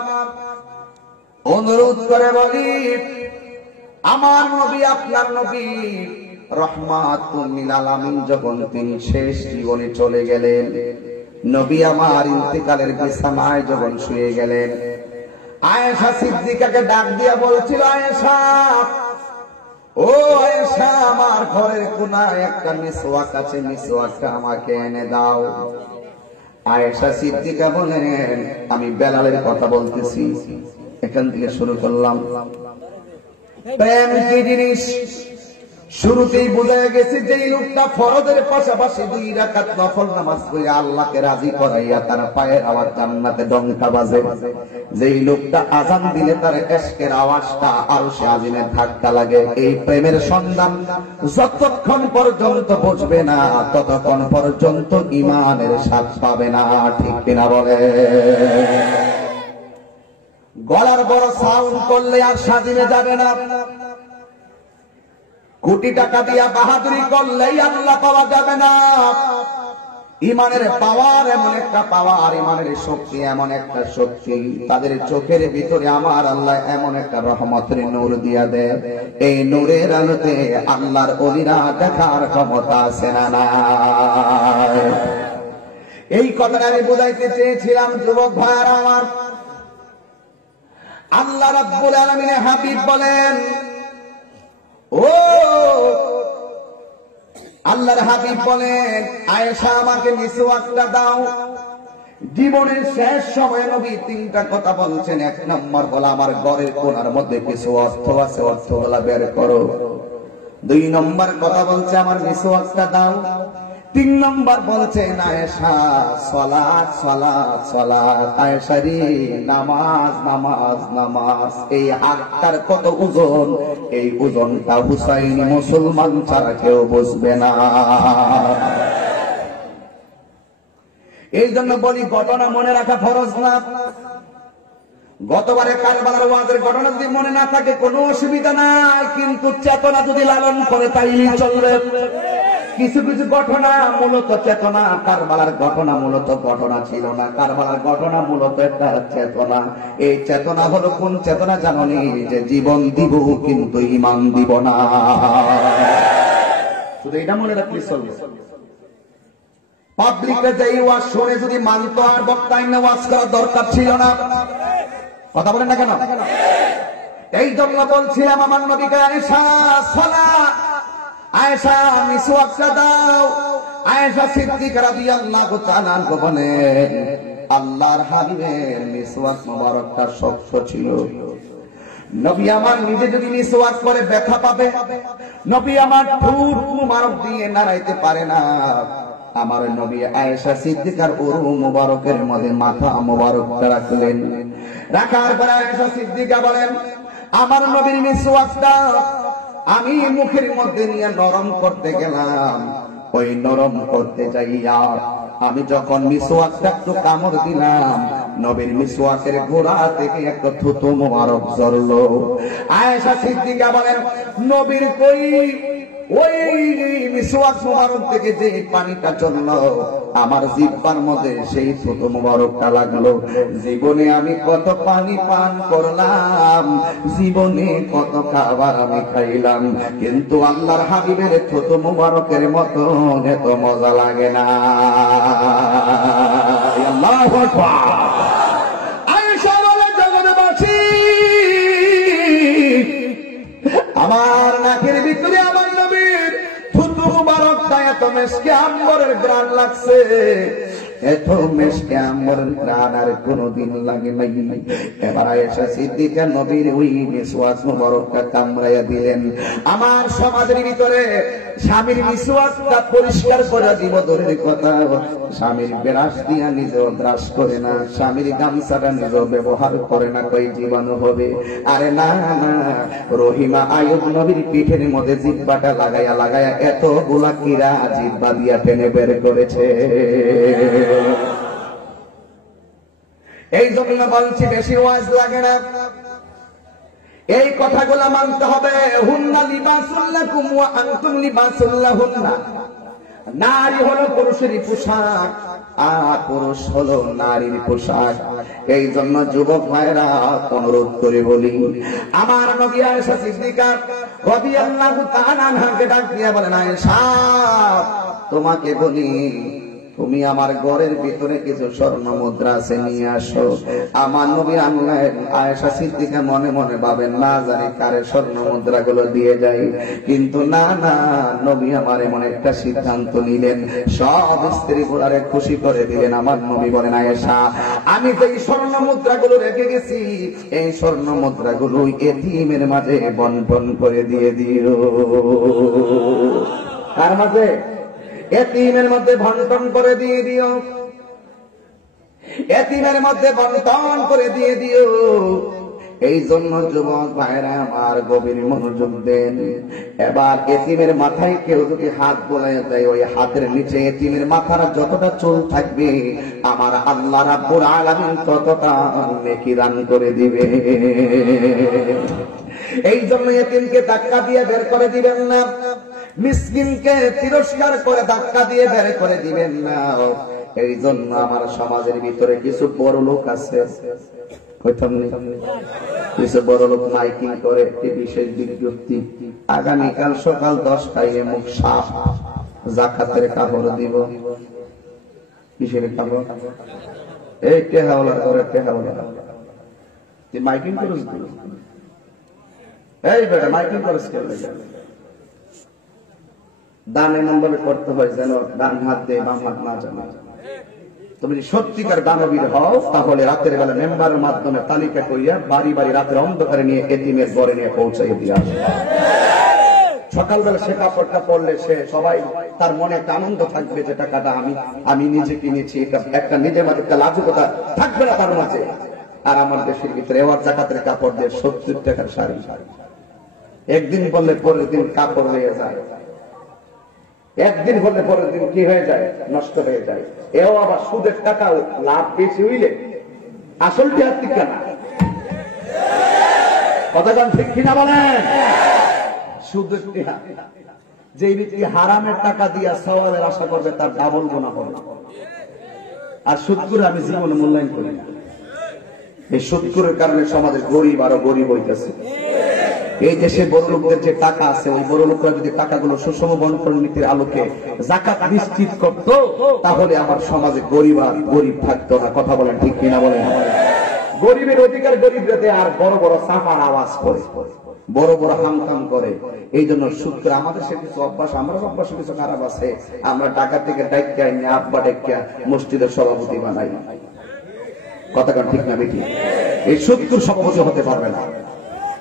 অনুরোধ করে বলি, আমার নবী, আপনার নবী রহমাতুল লিল আলামিন যখন তিনি শেষ জীবনে চলে গেলেন, নবী আমার ইন্তেকালের বিছানায় যখন শুয়ে গেলেন, আয়েশা সিদ্দিকাকে ডাক দিয়া বলছিল, আয়েশা, ও আয়েশা, আমার ঘরের কোনায় একটা মিসওয়াক আছে, মিসওয়াকটা আমাকে এনে দাও। আয়েশা সিদ্দিকা বলেন, আমি বেলালের কথা বলতেছি। এখান থেকে শুরু করলাম। প্রেম কি জিনিস শুরুতেই বুঝে গেছি। যেই লোকটা ফরজের পাশাপাশি 2 রাকাত নফল নামাজ পড়ে আল্লাহকে রাজি করাইয়া তার পায়ের আওয়াজ জান্নাতে ডঙ্কা বাজে, যেই লোকটা আযান দিলে তার ইশকের আওয়াজটা আরশে আজিমে ধাক্কা লাগে, এই প্রেমের সন্ধান যতক্ষণ পর্যন্ত বুঝবে না ততক্ষণ পর্যন্ত ঈমানের স্বাদ পাবে না। ঠিক কিনা বলে? গলার বড় সাউন্ড করলে আর স্বাধীনে যাবে না, কোটি টাকা দিয়া বাহাদুরি করলেই আল্লাহ পাওয়া যাবে না। ইমানের পাওয়ার এমন একটা পাওয়ার, ইমানের শক্তি এমন একটা শক্তি, তাদের চোখের ভিতরে আমার আল্লাহ এমন একটা রহমতের নূর দিয়া দেয়, এই নূরের আলোতে আল্লাহর ওলিরা দেখার ক্ষমতা আছে না? এই কথাটা আমি বুঝাইতে চেয়েছিলাম যুবক ভাইরা আমার। আল্লাহ রাব্বুল আলামিনের হাবিব বলেন, ও আল্লাহর হাবিব বলেন, আয়েশা আমাকে মিসওয়াকটা দাও। জীবনের শেষ সময় নবী 3টা কথা বলছেন। 1 নম্বর হলো, আমার ঘরের কোণার মধ্যে কিছু অর্থ আছে, অর্থগুলা বের করো। দুই নম্বর কথা বলছে আমার মিসওয়াকটা দাও। তিন নম্বর বলছে আয়েশা সালাত সালাত সালাত, আয়েশা রে নামাজ নামাজ নামাজ। এই হাতটার কত ওজন, এই ওজনটা হুসাইনি মুসলমান ছাড়া কেউ বুঝবে না। এই জন্য বলি ঘটনা মনে রাখা ফরজ না। গতবারে কারবালার ওয়াজের ঘটনা যদি মনে না থাকে কোনো অসুবিধা নাই, কিন্তু চেতনা যদি লালন করে তাইলে চলবে। কিছু কিছু ঘটনা মূলত চেতনা, কারবালার ঘটনা মূলত ঘটনা ছিল না, কারবালার ঘটনা মূলত একটা চেতনা। এই চেতনা হলো কোন চেতনা জানি? যে জীবন দিব কিন্তু ঈমান দিব না। শুধু এটা মনে রাখলে চলবে। পাবলিকে যেই ওয়াজ শুনে যদি মানত আর বক্তায় ওয়াজ করার দরকার ছিল না। কথা বলেন না কেন? এই জন্য বলছিলাম আমার নবীকে আয়েশা সালাত, আয়েশা মিসওয়াকটা দাও। আয়েশা সিদ্দিকা রাদিয়াল্লাহু তাআলা আনহা বলেন আল্লাহর হাবিবের মিসওয়াক মোবারকটা শক্ত ছিল। নবী আমার নিজে যদি মিসওয়াক করে ব্যথা পাবে, নবী আমার ঠোঁট মোবারক দিয়ে নাড়াইতে পারে না। আমার নবী আয়েশা সিদ্দিকার উরু মোবারকের মধ্যে মাথা মোবারকটা রাখলেন। রাখার পরে আয়েশা সিদ্দিকা বলেন আমার নবীর মিসওয়াকটা আমি মুখের মধ্যে নিয়ে নরম করতে গেলাম। ওই নরম করতে যাইয়া আমি যখন মিসওয়াকটা একটু কামড় দিলাম, নবীর মিসওয়াকের গোড়া থেকে একটা থুতু মোবারক ঝরলো। আয়েশা সিদ্দিকা বলেন নবীর ওই মিসওয়াক মোবারক থেকে যে পানিটা চললো আমার জিহ্বার মধ্যে সেই থুতু মোবারকটা লাগলো। জীবনে আমি কত পানি পান করলাম, জীবনে কত খাবার আমি খাইলাম, কিন্তু আল্লাহর হাবিবের থুতু মোবারকের মতো এত মজা লাগে না। আল্লাহু আকবার। আয়েশা বলে জগৎবাসী আমার নাকের ভিতরে আমার নবীর থুতু মুবারকটা এত মেশকে আম্বরের ঘ্রাণ লাগছে, এত মেশকে আম্বরের ঘ্রাণ আর কোনদিন লাগে নাই। এবার আয়েশা সিদ্দিকা নবীর ওই মিসওয়াক মুবারকটা কামড়াইয়া দিলেন। আমার সমাজের ভিতরে স্বামীর মিসওয়াকটা পরিষ্কার করে দিব দূরের কথা, স্বামীর ব্রাশ দিয়া নিজেও ব্রাশ করে না, স্বামীর গামছাটা নিজেও ব্যবহার করে না, কই জীবাণু হবে। আরে না না, রহিমা আয়ুব নবীর পিঠের মধ্যে জিহ্বাটা লাগাইয়া লাগাইয়া এত গুলা কিরা জিহ্বা দিয়া টেনে বের করেছে। এই জন্য বলছি বেশি ওয়াজ লাগে না, এই কথাগুলো মানতে হবে। হুন্না লিবাসুল লাকুম ওয়া আনতুম লিবাসুল লাহুন্না। নারী হলো পুরুষের পোশাক আর পুরুষ হলো নারীর পোশাক। এই জন্য যুবক ভাইরা অনুরোধ করে বলি, আমার নবী আয়েশা সিদ্দিকা রাদিয়াল্লাহু তাআলা আনহাকে ডাক দিয়া বলেন আয়েশা তোমাকে বলি তুমি আমার ঘরের ভিতরে কিছু স্বর্ণ মুদ্রা আছে নিয়ে আসো। আমার নবী আনলেন। আয়েশা সিদ্দিকা মনে মনে ভাবেন না জানি কারে স্বর্ণ মুদ্রা গুলো দিয়ে যাই, কিন্তু না না, নবী আমার এমন একটা সিদ্ধান্ত নিলেন, সব স্ত্রী গুলারে খুশি করে দিলেন। আমার নবী বলেন আয়েশা আমি যে স্বর্ণ মুদ্রা গুলো রেখে গেছি এই স্বর্ণ মুদ্রা গুলো এতিমের মাঝে বন্টন করে দিয়ে দিও। কার মাঝে? এতিমের মধ্যে বন্টন করে দিয়ে দিও, এতিমের মধ্যে বন্টন করে দিয়ে দিও। এই জন্য যুবক ভাইরা আমার গভীর মনোযোগ দেন। এবার এতিমের মাথায় কেউ যদি হাত বোলাই দেয়, ওই হাতের নিচে এতিমের মাথার যতটা চুল থাকবে আমার আল্লাহ রাব্বুল আলামিন ততটা নেকি দান করে দিবে। এই জন্য এতিমকে ধাক্কা দিয়ে বের করে দিবেন না, মিসকিনকে তিরস্কার করে ধাক্কা দিয়ে বের করে দিবেন না। এই জন্য আমার সমাজের ভিতরে কিছু বড় লোক আছে, কিছু বড় লোক মাইকিং করে একটি বিশেষ বিজ্ঞপ্তি, আগামীকাল সকাল 10টায় মুখ সাফ যাকাতের কাপড় দিব। কিসের কাপড়? এই টেহাওয়ালা করে টেহাওয়ালা মাইকিং করে, এই বেটা মাইকিং করে দান এমন ভাবে করতে হয় যেন ডান হাত দিয়ে বাম হাত না জানা। তুমি যদি সত্যিকার দানবীর হও তাহলে রাতের বেলা মেম্বারের মাধ্যমে তালিকা করিয়া বাড়ি বাড়ি রাতের অন্ধকারে নিয়ে এতিমের ঘরে নিয়ে পৌঁছাই দিয়া সকালবেলা সে কাপড়টা পরলে সে সবাই তার মনে একটা আনন্দ থাকবে যে টাকাটা আমি নিজে কিনেছি, এটা একটা নিজের মাঝে একটা লাজুকতা থাকবে না তার মাঝে। আর আমার দেশের ভিতরে এবার জাকাতের কাপড় দিয়ে 70 টাকার শাড়ি, একদিন বললে পরের দিন কাপড় হয়ে যায়, একদিন বললে পরের দিন কি হয়ে যায়, নষ্ট হয়ে যায়। এও আবার সুদের টাকা লাভ বেশি হইলে আসলটি আর ঠিক না, কথাটা ঠিক কিনা বলেন? সুদের যে ব্যক্তি হারামের টাকা দিয়া সওয়াবের আশা করবে তার ডাবল গুনাহ হবে। আর সুদ করে আমি জীবনে মূল্যায়ন করি না। এই সুদ করার কারণে সমাজের গরিব আরো গরিব হইতেছে। এই দেশে বড় লোকদের যে টাকা আছে, ওই বড় লোকরা যদি টাকাগুলো সুষম বন্টন নীতির আলোকে যাকাত নিশ্চিত করত, তাহলে আমার সমাজে গরিব আর গরিব থাকতো না। কথা বলেন ঠিক কিনা বলেন? গরিবের অধিকার গরিবরা দেয়, আর বড় বড় চাপার আওয়াজ করে, বড় বড় হামকাম করে। এই জন্য সুদ করে আমাদের সে কিছু অভ্যাস, আমরা অভ্যাস কিছু খারাপ আছে। আমরা টাকা থেকে ডাইকা এনে আব্বা ডাইকা মসজিদের সভাপতি বানাই। কথা কান ঠিক না বেটি? এই সুদকুর সভাপতি হতে পারবে না।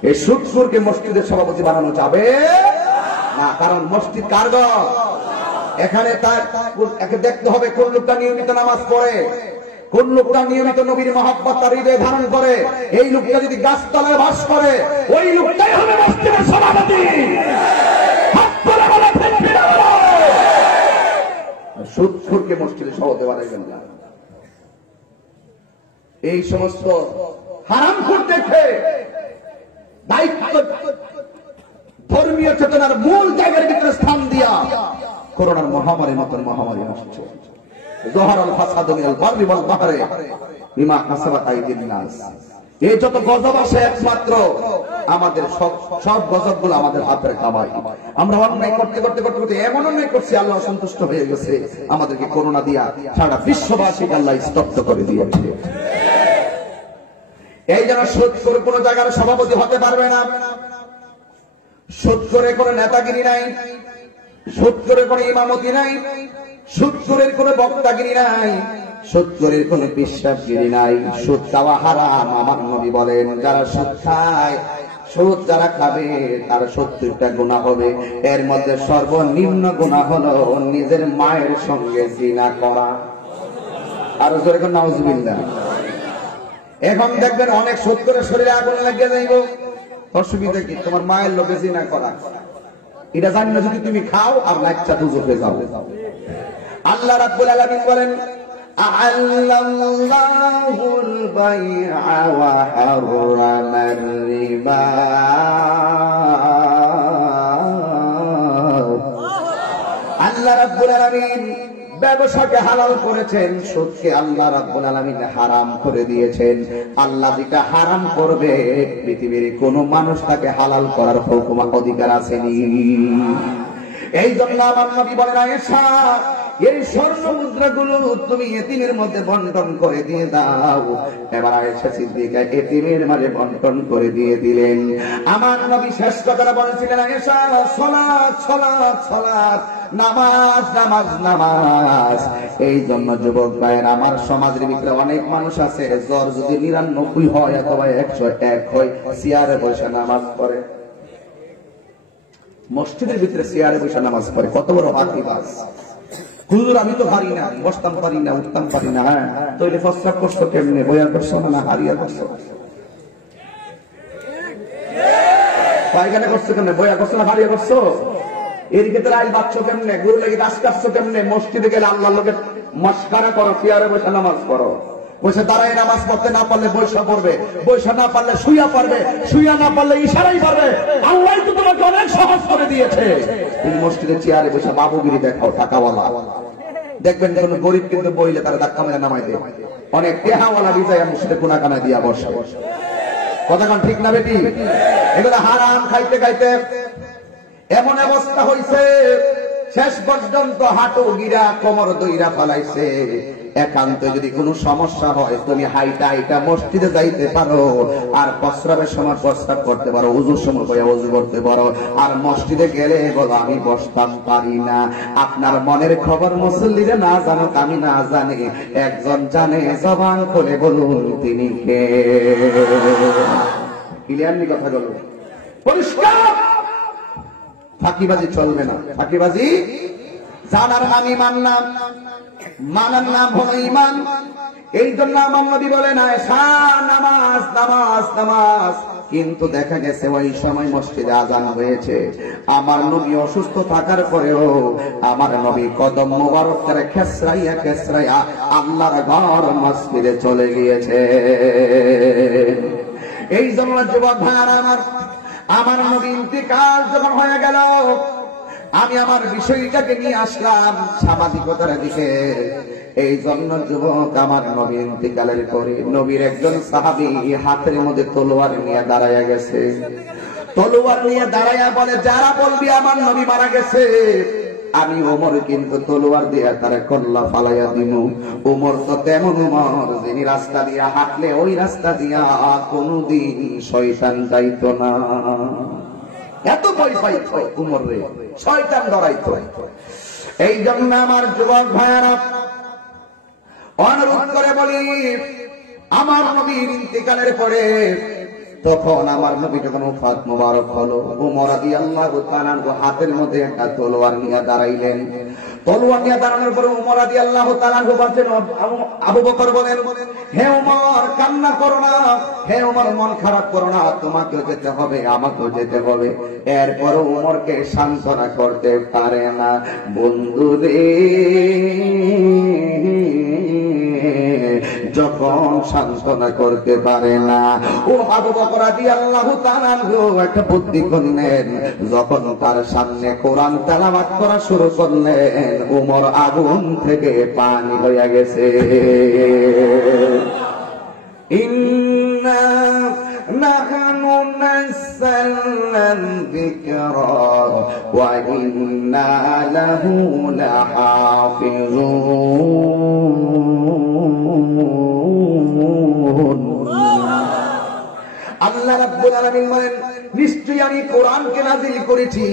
এই সুদকুরকে মসজিদের সভাপতি বানানো যাবে না, কারণ মসজিদ কার ঘর? এখানে তার দেখতে হবে কোন লোকটা নিয়মিত নামাজ পড়ে, কোন লোকটা নিয়মিত নবীর মহব্বত তার হৃদয়ে ধারণ করে। এই লোকটা যদি গাছতলায় বাস করে, ওই লোকটাই হবে মসজিদের সভাপতি। সুদখোরকে মসজিদের সভাপতি বানাইবেন না। এই সমস্ত হারামখোর দেখে দায়িত্ব ধর্মীয় চেতনার মূল জায়গার ভিতরে স্থান দিয়া করোনার মহামারীর মতন মহামারী আসছে। জহরাল ফাসাদু মিনাল বাররি ওয়াল বাহরি বিমা কাসাবাত আইদিন নাস। এই যত গজব আসে একমাত্র আমাদের সব গজবগুলো আমাদের হাতের কামাই। আমরা অন্যায় করতে করতে করতে করতে এমন অন্যায় করছি, আল্লাহ সন্তুষ্ট হয়ে গেছে, আমাদেরকে করোনা দিয়া সারা বিশ্ববাসীকে আল্লাহ স্তব্ধ করে দিয়েছে। এই জন্য সুদ করে কোন জায়গার সভাপতি হতে পারবে না, সুদ করে কোনো নেতাগিরি নাই, সুদ করে কোনো ইমামতি নাই, সুদ করে কোনো বক্তাগিরি নাই, সুদ করে কোনো বিশ্বাসগিরি নাই। সুদ খাওয়া হারাম। আমার নবী বলেন, যারা সুদ খায়, সুদ যারা খাবে তার 70টা গুনাহ হবে। এর মধ্যে সর্বনিম্ন গুনাহ হলো নিজের মায়ের সঙ্গে জিনা করা। আর জোরে করে নাউজুবিল্লাহ। এখন দেখবেন অনেক সুদ করে শরীরে আগুন লাগিয়ে যাইব, অসুবিধা কি? তোমার মায়ের লোকে জিনা করা, এটা জানি না যদি তুমি খাও আর নাচ্চা দুজকে যাও। আল্লাহ রাব্বুল আলামিন বলেন, আ'আল্লাল্লাহুল বাই'a ওয়া হাররামার রিবা। আল্লাহ রাব্বুল আলামিন ব্যবসাকে হালাল করেছেন, সুদকে আল্লাহ রাব্বুল আলামিন হারাম করে দিয়েছেন। আল্লাহ যেটা হারাম করবে পৃথিবীর কোন মানুষ তাকে হালাল করার হুকুম অধিকার আসেনি। এই জন্য আমার নবী বলেন, আয়েশা এই স্বর্ণ মুদ্রাগুলো তুমি এতিমের মধ্যে বন্টন করে দিয়ে দাও। এবার আয়েশা সিদ্দিকা এতিমের মাঝে বন্টন করে দিয়ে দিলেন। আমার নবী শেষ কথাটা বলেছিলেন, আয়েশা সালাত সালাত সালাত, নামাজ নামাজ নামাজ। এই জন্য যুবক ভাইয়ের, আমার সমাজের ভিতরে অনেক মানুষ আছে, জ্বর যদি 99 হয় অথবা 101 হয়, চেয়ারে বসে নামাজ পড়ে, মসজিদের ভিতরে চেয়ারে বসে নামাজ পড়ে। কত বড় হাতিবাজ! হুজুর আমি তো পারি না, বসতাম পারি না, উঠতাম পারি না। হ্যাঁ, তৈরি প্রস্তাব করছো কেমনে? বইয়া করছো না হারিয়া করছো? পায়খানা করছো কেমনে? বইয়া করছো না হারিয়া করছো? এর ক্ষেত্রে আইল বাচ্চো কেমনে? গরু লেগে গাছ কাটছো কেমনে? মসজিদে গেলে আল্লাহর লোকের মস্কারা করো, চেয়ারে বসে নামাজ পড়ো। বসে দাঁড়ায় নামাজ পড়তে না পারলে বৈশা পড়বে, বৈশা না পারলে শুইয়া পারবে, শুইয়া না পারলে ইশারাই পারবে। আল্লাহ তো তোমাকে অনেক সহজ করে দিয়েছে। তুমি মসজিদের চেয়ারে বসে বাবুগিরি দেখাও, টাকাওয়ালা। দেখবেন যখন গরিব কিন্তু বইলে তারা ধাক্কা মেরে নামাই দেয়, অনেক টেহাওয়ালা বিজয় মসজিদে কোনাকানা দিয়া বসে। কথা কান ঠিক না বেটি? এগুলো হারাম খাইতে খাইতে এমন অবস্থা হয়েছে, শেষ পর্যন্ত হাঁটু গিরা কোমর দইরা ফেলাইছে। একান্ত যদি কোনো সমস্যা হয়, তুমি হাইটা হাইটা মসজিদে যাইতে পারো, আর প্রস্রাবের সময় প্রস্রাব করতে পারো, ওযুর সময় ওযু করতে পারো। আর মসজিদে গেলে বলো আমি বসতাম পারি না। আপনার মনের খবর মুসল্লিরা না জানুক, আমি না জানি, একজন জানে, জবান খুলে বলুন তিনি কে। ক্লিয়ারলি কথা বলো, পরিষ্কার। ফাঁকিবাজি চলবে না, ফাঁকিবাজি জানার নাম ইমান, নাম মানার নাম হলো ইমান। এই জন্য আমার নবী বলেন আয়েশা নামাজ নামাজ নামাজ। কিন্তু দেখা গেছে ওই সময় মসজিদে আজান হয়েছে, আমার নবী অসুস্থ থাকার পরেও আমার নবী কদম মোবারক করে খেসরাইয়া খেসরাইয়া আল্লাহর ঘর মসজিদে চলে গিয়েছে। এই জন্য যুবক ভাইরা আমার নবী ইন্তিকাল যখন হয়ে গেল, আমি আমার বিষয়টাকে নিয়ে আসলাম সামাজিকতার দিকে। এই জন্য যুবক আমার নবী ইন্তিকালের পরে নবীর একজন সাহাবী হাতের মধ্যে তলোয়ার নিয়ে দাঁড়ায়া গেছে। তলোয়ার নিয়ে দাঁড়ায়া বলে, যারা বলবি আমার নবী মারা গেছে, আমি ওমর কিন্তু তলোয়ার দিয়ে তারা কল্লা ফালাইয়া দিব। ওমর তো তেমন ওমর যিনি রাস্তা দিয়া হাঁটলে ওই রাস্তা দিয়া কোনদিন শয়তান যাইতো না। এত ভয় পাইত উমর রে, শয়তান ডরাইত। এই জন্য আমার যুবক ভাইয়েরা অনুরোধ করে বলি, আমার নবীর ইন্তিকালের পরে তখন আমার নবী যখন ওফাত মোবারক হলো, ওমর রাদিয়াল্লাহু তাআলা হাতের মধ্যে একটা তলোয়ার নিয়ে দাঁড়াইলেন। তলোয়ার নিয়ে দাঁড়ানোর পরে ওমর রাদিয়াল্লাহু তাআলা বলছেন, আবু বকর বলেন, হে ওমর কান্না করো না, হে ওমর মন খারাপ করো না, তোমাকেও যেতে হবে আমাকেও যেতে হবে। এরপর ওমরকে সান্ত্বনা করতে পারে না। বন্ধু রে, যখন সান্ত্বনা করতে পারে না, ও আবু বকর রাদিয়াল্লাহু তাআলা একটা বুদ্ধি করলেন। যখন তার সামনে কোরআন তেলাওয়াত করা শুরু করলেন, ওমর আগুন থেকে পানি হয়ে গেছে। ইন্না নাহনু নাযালনা যিকরা ওয়া ইন্না লাহু লাহাফিজুন। আল্লাহ রাব্বুল আলামিন বলেন, নিশ্চয়ই আমি কোরআনকে নাযিল করেছি,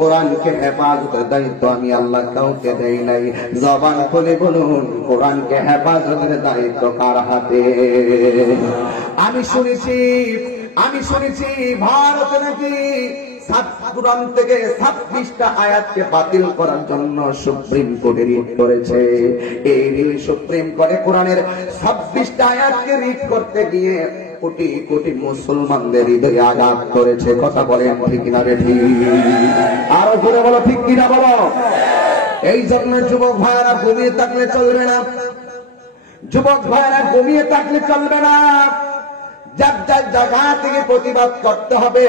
কোরআনকে হেফাজতের দায়িত্ব আমি আল্লাহ কাউকে দেই নাই। জবান খুলে বলুন, কোরআনকে হেফাজতের দায়িত্ব কার হাতে? আমি শুনেছি ভারতে নাকি কোরআন থেকে 26টা আয়াতকে বাতিল করার জন্য সুপ্রিম কোর্টে রিট করেছে। এই সুপ্রিম কোর্টে কোরআনের 26টা আয়াতকে রিট করতে গিয়ে কোটি কোটি মুসলমানদের হৃদয়ে আঘাত করেছে। কথা বলেন ঠিক কিনা রে? ঠিক। আরো জোরে বলো ঠিক কিনা বলো। এই জন্য যুবক ভাইয়েরা ঘুমিয়ে থাকলে চলবে না, যুবক ভাইয়েরা ঘুমিয়ে থাকলে চলবে না। যার যার জায়গা থেকে প্রতিবাদ করতে হবে।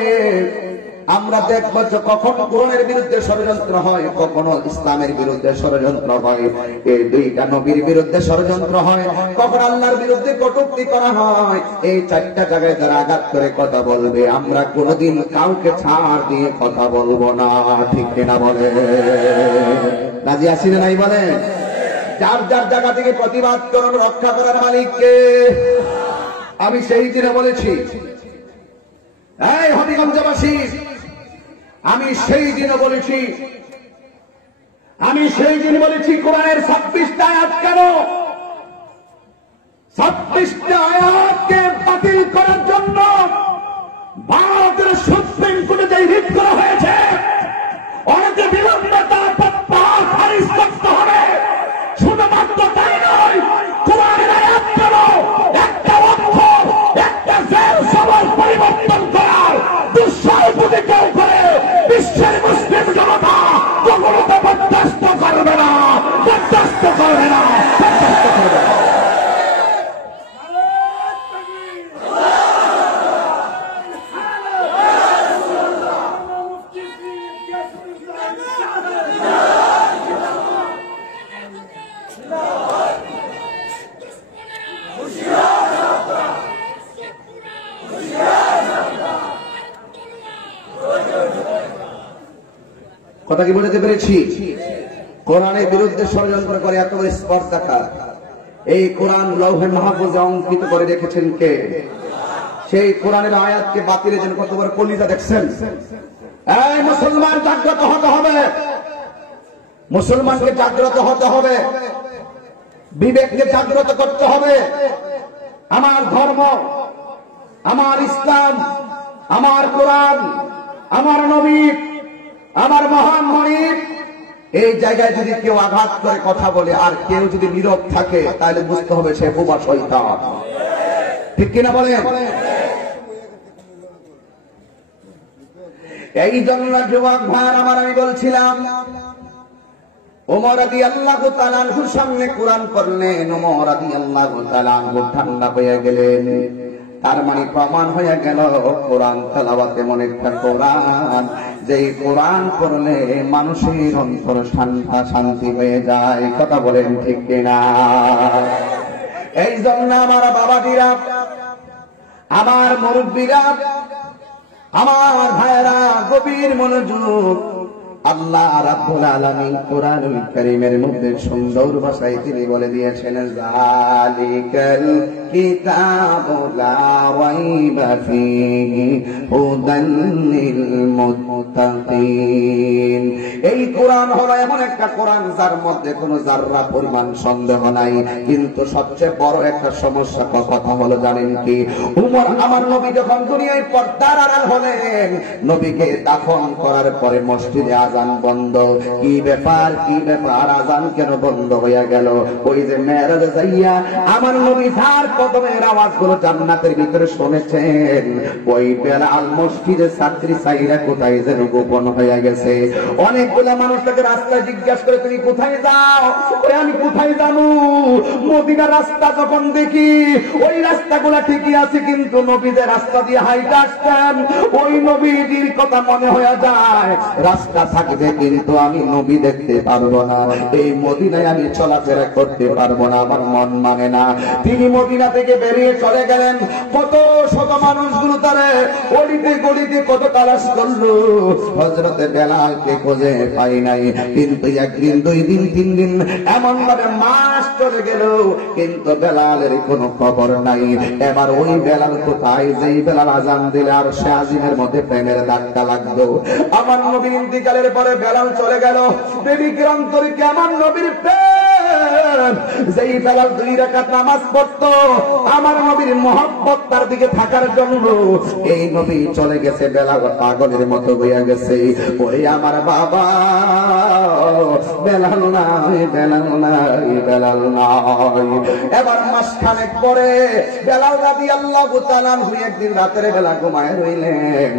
আমরা দেখব যে কখন কোরআনের বিরুদ্ধে ষড়যন্ত্র হয়, কখনো ইসলামের বিরুদ্ধে ষড়যন্ত্র হয়, এই দুইটা নবীর বিরুদ্ধে ষড়যন্ত্র হয়, কখন আল্লাহর বিরুদ্ধে কটূক্তি করা হয়। এই চারটা জায়গায় যারা আঘাত করে কথা বলবে, আমরা কোনোদিন কাউকে ছাড় দিয়ে কথা বলবো না। ঠিক কিনা বলে? রাজি আছি না নাই বলে? যার যার জায়গা থেকে প্রতিবাদ করুন, রক্ষা করার মালিককে। আমি সেই দিনে বলেছি, এই হবিগঞ্জবাসী, আমি সেই দিন বলেছি কোরআনের 26টা আয়াত কেন? 26টা আয়াতকে বাতিল করার জন্য ভারতের সুপ্রিম কোর্টে যে রিট করা হয়েছে, অনেকে বিলম্বে তার প্রত্যাহার খারিজ করতে হবে। শুধুমাত্র তাই নয়, কোরআনের আয়াত কেন একটা অক্ষর, একটা জের সবার পরিবর্তন করার দুঃসাহস কেউ করে বিশ্বের মুসলিম জনতা কখনো তো বরদাস্ত করবে না, বরদাস্ত করবে না, বরদাস্ত করবে না। কথা কি বুঝতে পেরেছি? কোরআনের বিরুদ্ধে ষড়যন্ত্র করে এত স্পর্ধাকা। এই কোরআন লৌহে মাহফুজে অঙ্কিত করে রেখেছেন কে? সেই কোরআনের আয়াতকে বাতিলের জন্য কত বড় কলিজা দেখছেন? এই মুসলমান জাগ্রত হতে হবে, মুসলমানকে জাগ্রত হতে হবে, বিবেককে জাগ্রত করতে হবে। আমার ধর্ম, আমার ইসলাম, আমার কোরআন, আমার নবী আমার মহান মনিব এই জায়গায় যদি কেউ আঘাত করে কথা বলে আর কেউ যদি নীরব থাকে তাহলে বুঝতে হবে সে বোবা শয়তান। ঠিক কিনা বলেন? এই জন্য যুবক ভাই আমার, আমি বলছিলাম ওমর রাদিয়াল্লাহু তাআলা আনহুর সামনে কোরআন পড়লেন, ওমর রাদিয়াল্লাহু তাআলা আনহু ঠান্ডা হয়ে গেলেন। তার মানে প্রমাণ হয়ে গেল কোরআন তেলাওয়াত এমন একটা কোরআন যেই কোরআন পড়লে মানুষের অন্তর শান্তি হয়ে যায়। কথা বলেন ঠিক কিনা? এই জন্য আমার বাবাজিরা, আমার মুরব্বীরা, আমার ভাইরা গভীর মনোযোগ। আল্লাহ রাব্বুল আলামিন কোরআনুল কারীমের মধ্যে সুন্দর ভাষায় তিনি বলে দিয়েছেন, যালিকাল কিতাবু লা রাইবা ফীহি হুদাল লিল মুত্তাকিন। এই কোরআন হলো এমন একটা কোরআন যার মধ্যে কোনো যাররা পরিমাণ সন্দেহ নাই। কিন্তু সবচেয়ে বড় একটা সমস্যা কথা হলো জানেন কি? উমর আমার নবী যখন দুনিয়ায় পর্দার আড়াল হলেন, নবীকে দাফন করার পরে মসজিদে আজান বন্ধ। কি ব্যাপার, কি ব্যাপার, আজান কেন বন্ধ হয়ে গেল? ওই যে মেরাজে যাইয়া আমার নবী যার কদমের আওয়াজগুলো জান্নাতের ভিতরে শুনেছেন, ওই বেলাল মসজিদে ছাত্রী সাইরা কোথায় যেন গোপন হয়ে গেছে। অনেকগুলা মানুষ তাকে রাস্তায় জিজ্ঞাসা করে, তুমি কোথায় যাও? ওই আমি কোথায় যাবো? মদিনার রাস্তা যখন দেখি ওই রাস্তাগুলা ঠিকই আছে, কিন্তু নবীদের রাস্তা দিয়ে হাইটা আসতেন, ওই নবীজির কথা মনে হয়ে যায়। রাস্তা থাকবে কিন্তু আমি নবী দেখতে পারবো না, এই মদিনায় আমি চলাফেরা করতে পারবো না, আমার মন মানে না। তিনি মদিনা থেকে বেরিয়ে চলে গেলেন। কত শত মানুষগুলো তারে অলিতে গলিতে কত তালাশ করলো, হযরতে বেলালকে খুঁজে পাই নাই। কিন্তু একদিন, দুই দিন, তিন দিন, এমন ভাবে মাস চলে গেল, কিন্তু বেলালের কোনো খবর নাই। এবার ওই বেলাল কোথায়? যেই বেলাল আজান দিলে আর সে আজিমের মধ্যে প্রেমের ধাক্কা লাগলো। আমার নবীর ইন্তিকালের পরে বেলাল চলে গেল। দেবী গ্রন্থরিকে আমার নবীর প্রেম, যেই বেলাল 2 রাকাত নামাজ পড়তো, আমার নবীর মহব্বত তার দিকে থাকার জন্য এই নবী চলে গেছে, বেলাল পাগলের মতো হইয়া গেছে। ওরে আমার বাবা, বেলাল নাই, বেলাল নাই, বেলাল নাই। এবার মাসখানেক পরে বেলাল রাদিয়াল্লাহু তাআলা আনহু একদিন রাতের বেলা ঘুমায় রইলেন।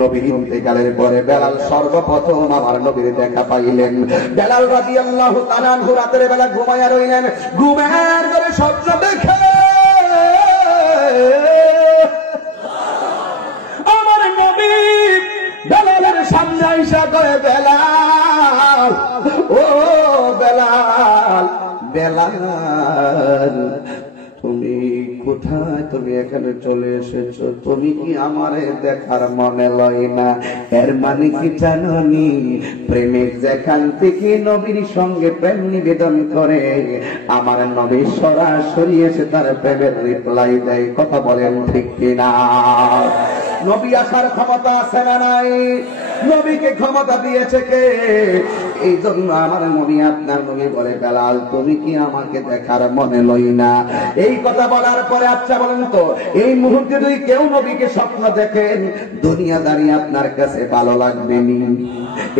নবীর ইন্তিকালের পরে বেলাল সর্বপ্রথম আমার নবীর দেখা পাইলেন। বেলাল রাদিয়াল্লাহু তাআলা আনহু রাতের বেলা ঘুমায় রইলেন। ঘুমের ঘরে স্বপ্ন দেখে আমার নবী বেলালের সামনে আইসা করে, বেলাল, ও বেলাল, বেলাল তুমি কোথায়? তুমি এখানে চলে এসেছো, তুমি কি আমারে দেখার মনে লয় না? এর মানে কি জানোনি? প্রেমিক যেখান থেকে নবীর সঙ্গে প্রেম নিবেদন করে, আমার নবী সরাসরি এসে তার প্রেমের রিপ্লাই দেয়। কথা বলেন ঠিক কিনা? নবী আসার ক্ষমতা আছে না নাই? নবীকে ক্ষমতা দিয়েছে কে? এই জন্য আমার নবী, আপনার নবী বলে, বেলাল তুমি কি আমাকে দেখার মনে লই না? এই কথা বলার পরে আচ্ছা বলেন তো, এই মুহূর্তে যদি কেউ নবীকে স্বপ্ন দেখেন, দুনিয়াদারি আপনার কাছে ভালো লাগবে নি?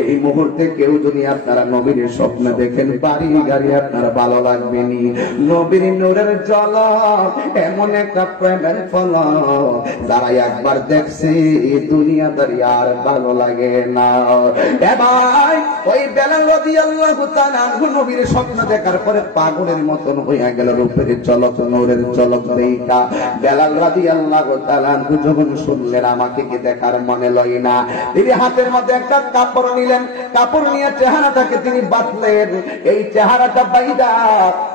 এই মুহূর্তে কেউ যদি আপনারা নবীর স্বপ্ন দেখেন, বাড়ি গাড়ি আপনার ভালো লাগবে নি? নবীর নূরের ঝলক এমন একটা প্রেমের ফলক, যারা একবার দেখছে দুনিয়াদারি আর ভালো লাগে না। এবার ওই বেলাল রাদিয়াল্লাহু তাআলা আনহু নবীর স্বপ্ন দেখার পরে পাগলের মতন হইয়া গেল। রূপের ঝলক, নূরের ঝলক দেখা বেলাল রাদিয়াল্লাহু তাআলা আনহু যখন শুনলেন আমাকে কি দেখার মনে লয় না, তিনি হাতের মধ্যে একটা কাপড় নিলেন। কাপড় নিয়ে চেহারাটাকে তিনি বাঁধলেন। এই চেহারাটা বাইদা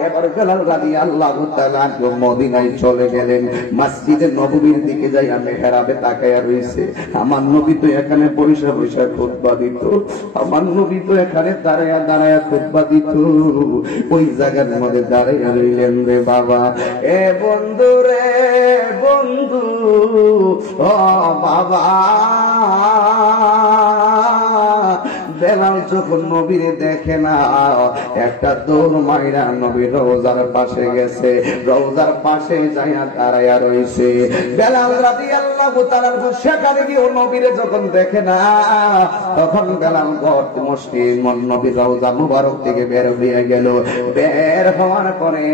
এবার বেলাল রাদিয়াল্লাহু তাআলা আনহু মদিনায় চলে গেলেন। মসজিদে নববীর দিকে যাইয়া মেহরাবে তাকায়া রইছে। আমার নবী তো এখানে বসে বসে খুতবা দিত, আমার নবী তো এখানে দাঁড়ায়া দাঁড়ায়া খুতবা দিত। ওই জায়গার মধ্যে দাঁড়াইয়া রইলেন রে বাবা। এ বন্ধু রে বন্ধু, ও বাবা, বেলাল যখন নবীরে দেখে না, একটা দৌড় মাইরা নবীর রওজার পাশে গেছে, রওজার পাশে যাইয়া দাঁড়াইয়া রইছে। বেলাল রাদিয়াল্লাহু তাআলা সেখানে গিয়ে নবীরে যখন দেখে না, তখন বেলাল গর্ত মসজিদ নবীর রওজা মুবারক থেকে বের হয়ে গেল। বের হওয়ার পরে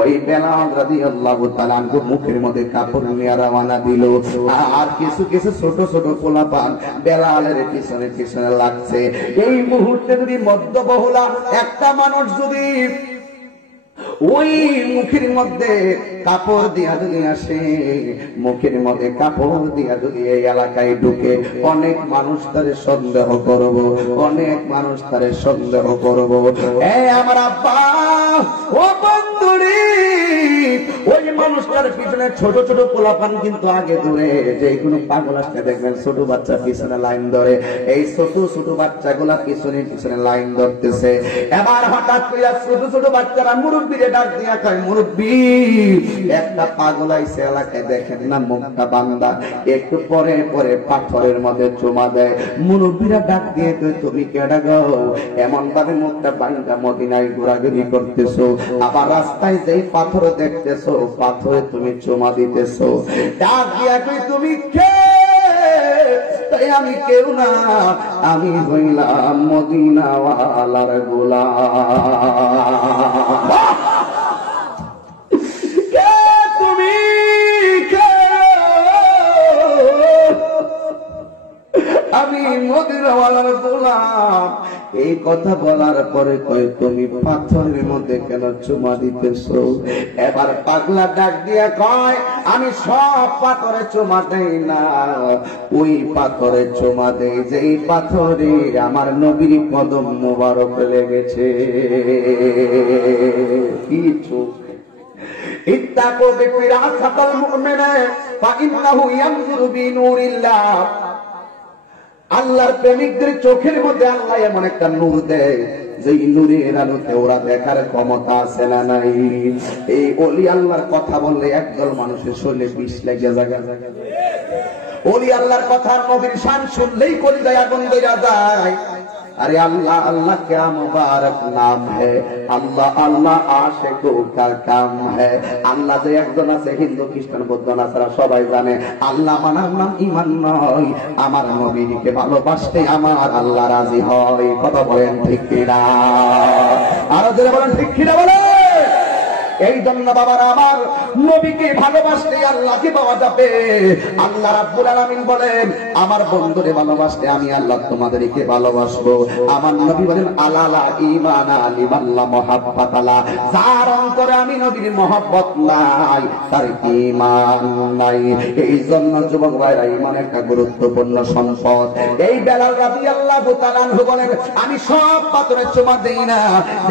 ওই বেলাল রাদিয়াল্লাহু তাআলা মুখের মধ্যে কাপড় নিয়ে রওনা দিল। আর কিছু কিছু ছোট ছোট পোলাপান বেলালের পিছনে পিছনে লাগছে। এই মুহূর্তে যদি মধ্যবহুলা একটা মানুষ যদি ওই মুখের মধ্যে কাপড় দিয়া যদি আসে, মুখের মধ্যে কাপড় দিয়া যদি এই এলাকায় ঢুকে, অনেক মানুষ তারে সন্দেহ করব, অনেক মানুষ তারে সন্দেহ করব। আমার আব্বা, ও বন্ধুরি, ওই মানুষটার পিছনে ছোট ছোট পোলাপান কিন্তু আগে ধরে, যে কোনো পাগল আসতে দেখবেন ছোট বাচ্চা পিছনে লাইন ধরে, এই ছোট ছোট বাচ্চাগুলা পিছনে পিছনে লাইন ধরতেছে। এবার হঠাৎ করে ছোট ছোট বাচ্চারা মুরব্বীরে ডাক দিয়া কয়, মুরব্বী, একটা পাগল আইছে এলাকায়, দেখেন না মুখটা বান্দা, একটু পরে পরে পাথরের মধ্যে চুমা দেয়। মুরব্বীরা ডাক দিয়ে কয়, তুমি কেডা গো, এমন ভাবে মুখটা বান্দা মদিনায় ঘোরাঘুরি করতেছো, আবার রাস্তায় যেই পাথর দেখতেছো, পাথরে তুমি চুমা দিতেছো। ডাক দিয়া কয়, তুমি কে? তাই আমি কেউ না, আমি হইলাম মদিনাওয়ালার গোলাম। আমি মদিনাওয়ালার গোলাম। এই কথা বলার পরে কয়, তুমি পাথরের মধ্যে কেন চুমা দিতেছো? এবার পাগলা ডাক দিয়া কয়, আমি সব পাথরে চুমা দেই না, ওই পাথরে চুমা দেই যেই পাথরে আমার নবীর কদম মোবারক লেগেছে। কি চোখ! ইত্তাকু বিফিরাসাতাল মুমিনা ফাইন্নাহু ইয়ানজুরু বিনুরিল্লাহ। আল্লাহর প্রেমিকদের চোখের মধ্যে আল্লাহ এমন একটা নূর দেয়, যে নূরের আলোতে ওরা দেখার ক্ষমতা আছে না নাই? এই ওলি আল্লাহর কথা বললে একদল মানুষের শরীরে বিষ লেগে জায়গা জায়গা। ওলি আল্লাহর কথা, নবীর শান শুনলেই কলিজায় আগুন ধরে যায়। अरे अल्लाह अल्लाह क्या मुबारक नाम है, अल्लाह अल्लाह आशिकों का काम है। अल्लाह যে একজন আছে, হিন্দু খ্রিস্টান বৌদ্ধ নাসারা সবাই জানে, আল্লাহ মানার নাম ঈমান নয়, আমার নবীকে ভালোবাসতে আমার আল্লাহ রাজি হয়। কথা বলেন ঠিক কিনা? আরো জোরে বলেন ঠিক কিনা বলেন। এই জন্য বাবারা আমার, নবীকে ভালোবাসতে আল্লাহকে পাওয়া যাবে। আল্লাহ রাব্বুল আলামিন বলেন, আমার বন্ধুরে ভালোবাসতে আমি আল্লাহ তোমাদেরকে ভালোবাসবো। আমার নবী বলেন, আলালা ঈমানা লিমান লা মুহাব্বাতা লা, যার অন্তরে আমি নবীর মহব্বত নাই, তার ঈমান নাই। এই জন্য যুবক ভাইরা, ঈমান একটা গুরুত্বপূর্ণ সম্পদ। এই বেলাল রাদিয়াল্লাহু তাআলা আনহু বলেন, আমি সব পাথরে চুমা দেই না,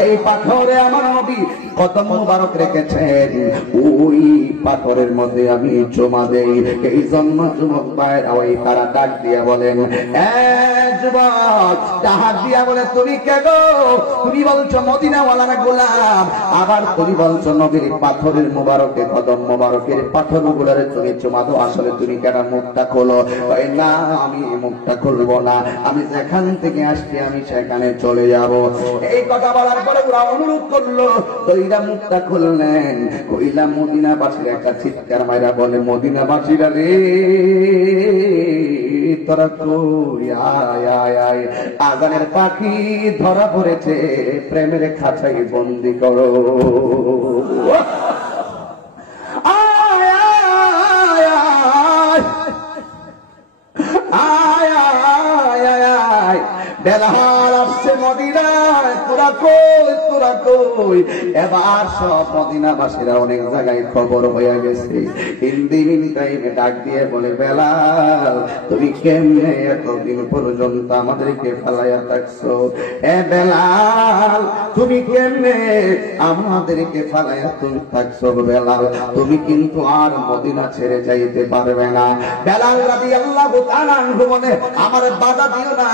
এই পাথরে আমার নবী কদম মুবারক রেখেছেন, ওই পাথরের মধ্যে আমি চুমা দেই। এই জন্য যুবক ভাইরা ওই তারা ডাক দিয়া বলেন, যুবক, ডাক দিয়া বলে, তুমি কে গো? তুমি বলছো মদিনাওয়ালার গোলাম, আবার তুমি বলছো নবীর পাথরের মুবারকে, কদম মুবারকের পাথর গুলারে তুমি চুমা দাও, আসলে তুমি কেন মুখটা খোলো? না, আমি মুখটা খুলবো না, আমি যেখান থেকে আসছি আমি সেখানে চলে যাব। এই কথা বলার পরে ওরা অনুরোধ করলো, তৈরা মুখটা খুললেন। কইলা মদিনাবাসীর একটা চিৎকার মাইরা বলে, মদিনাবাসীরা রে, তোরা কই? আয় আয় আয়, আজানের পাখি ধরা পড়েছে, প্রেমের খাঁচাই বন্দি করো। আয় আয় আয় আয় আয় আয়, বেলাল আসছে মদিনায়, তোরা কই তোরা কই? এবার সব মদিনাবাসীরা অনেক জায়গায় খবর হয়ে গেছে। হিন্দি টাইমে ডাক দিয়ে বলে, বেলাল, তুমি কেমনে এতদিন পর্যন্ত আমাদেরকে ফেলাইয়া থাকছো? এ বেলাল, তুমি কেমনে আমাদেরকে ফেলাইয়া তুমি থাকছো? বেলাল, তুমি কিন্তু আর মদিনা ছেড়ে যাইতে পারবে না। বেলাল রাদিয়াল্লাহু তাআলা আনহু বলে, আমার বাধা দিও না,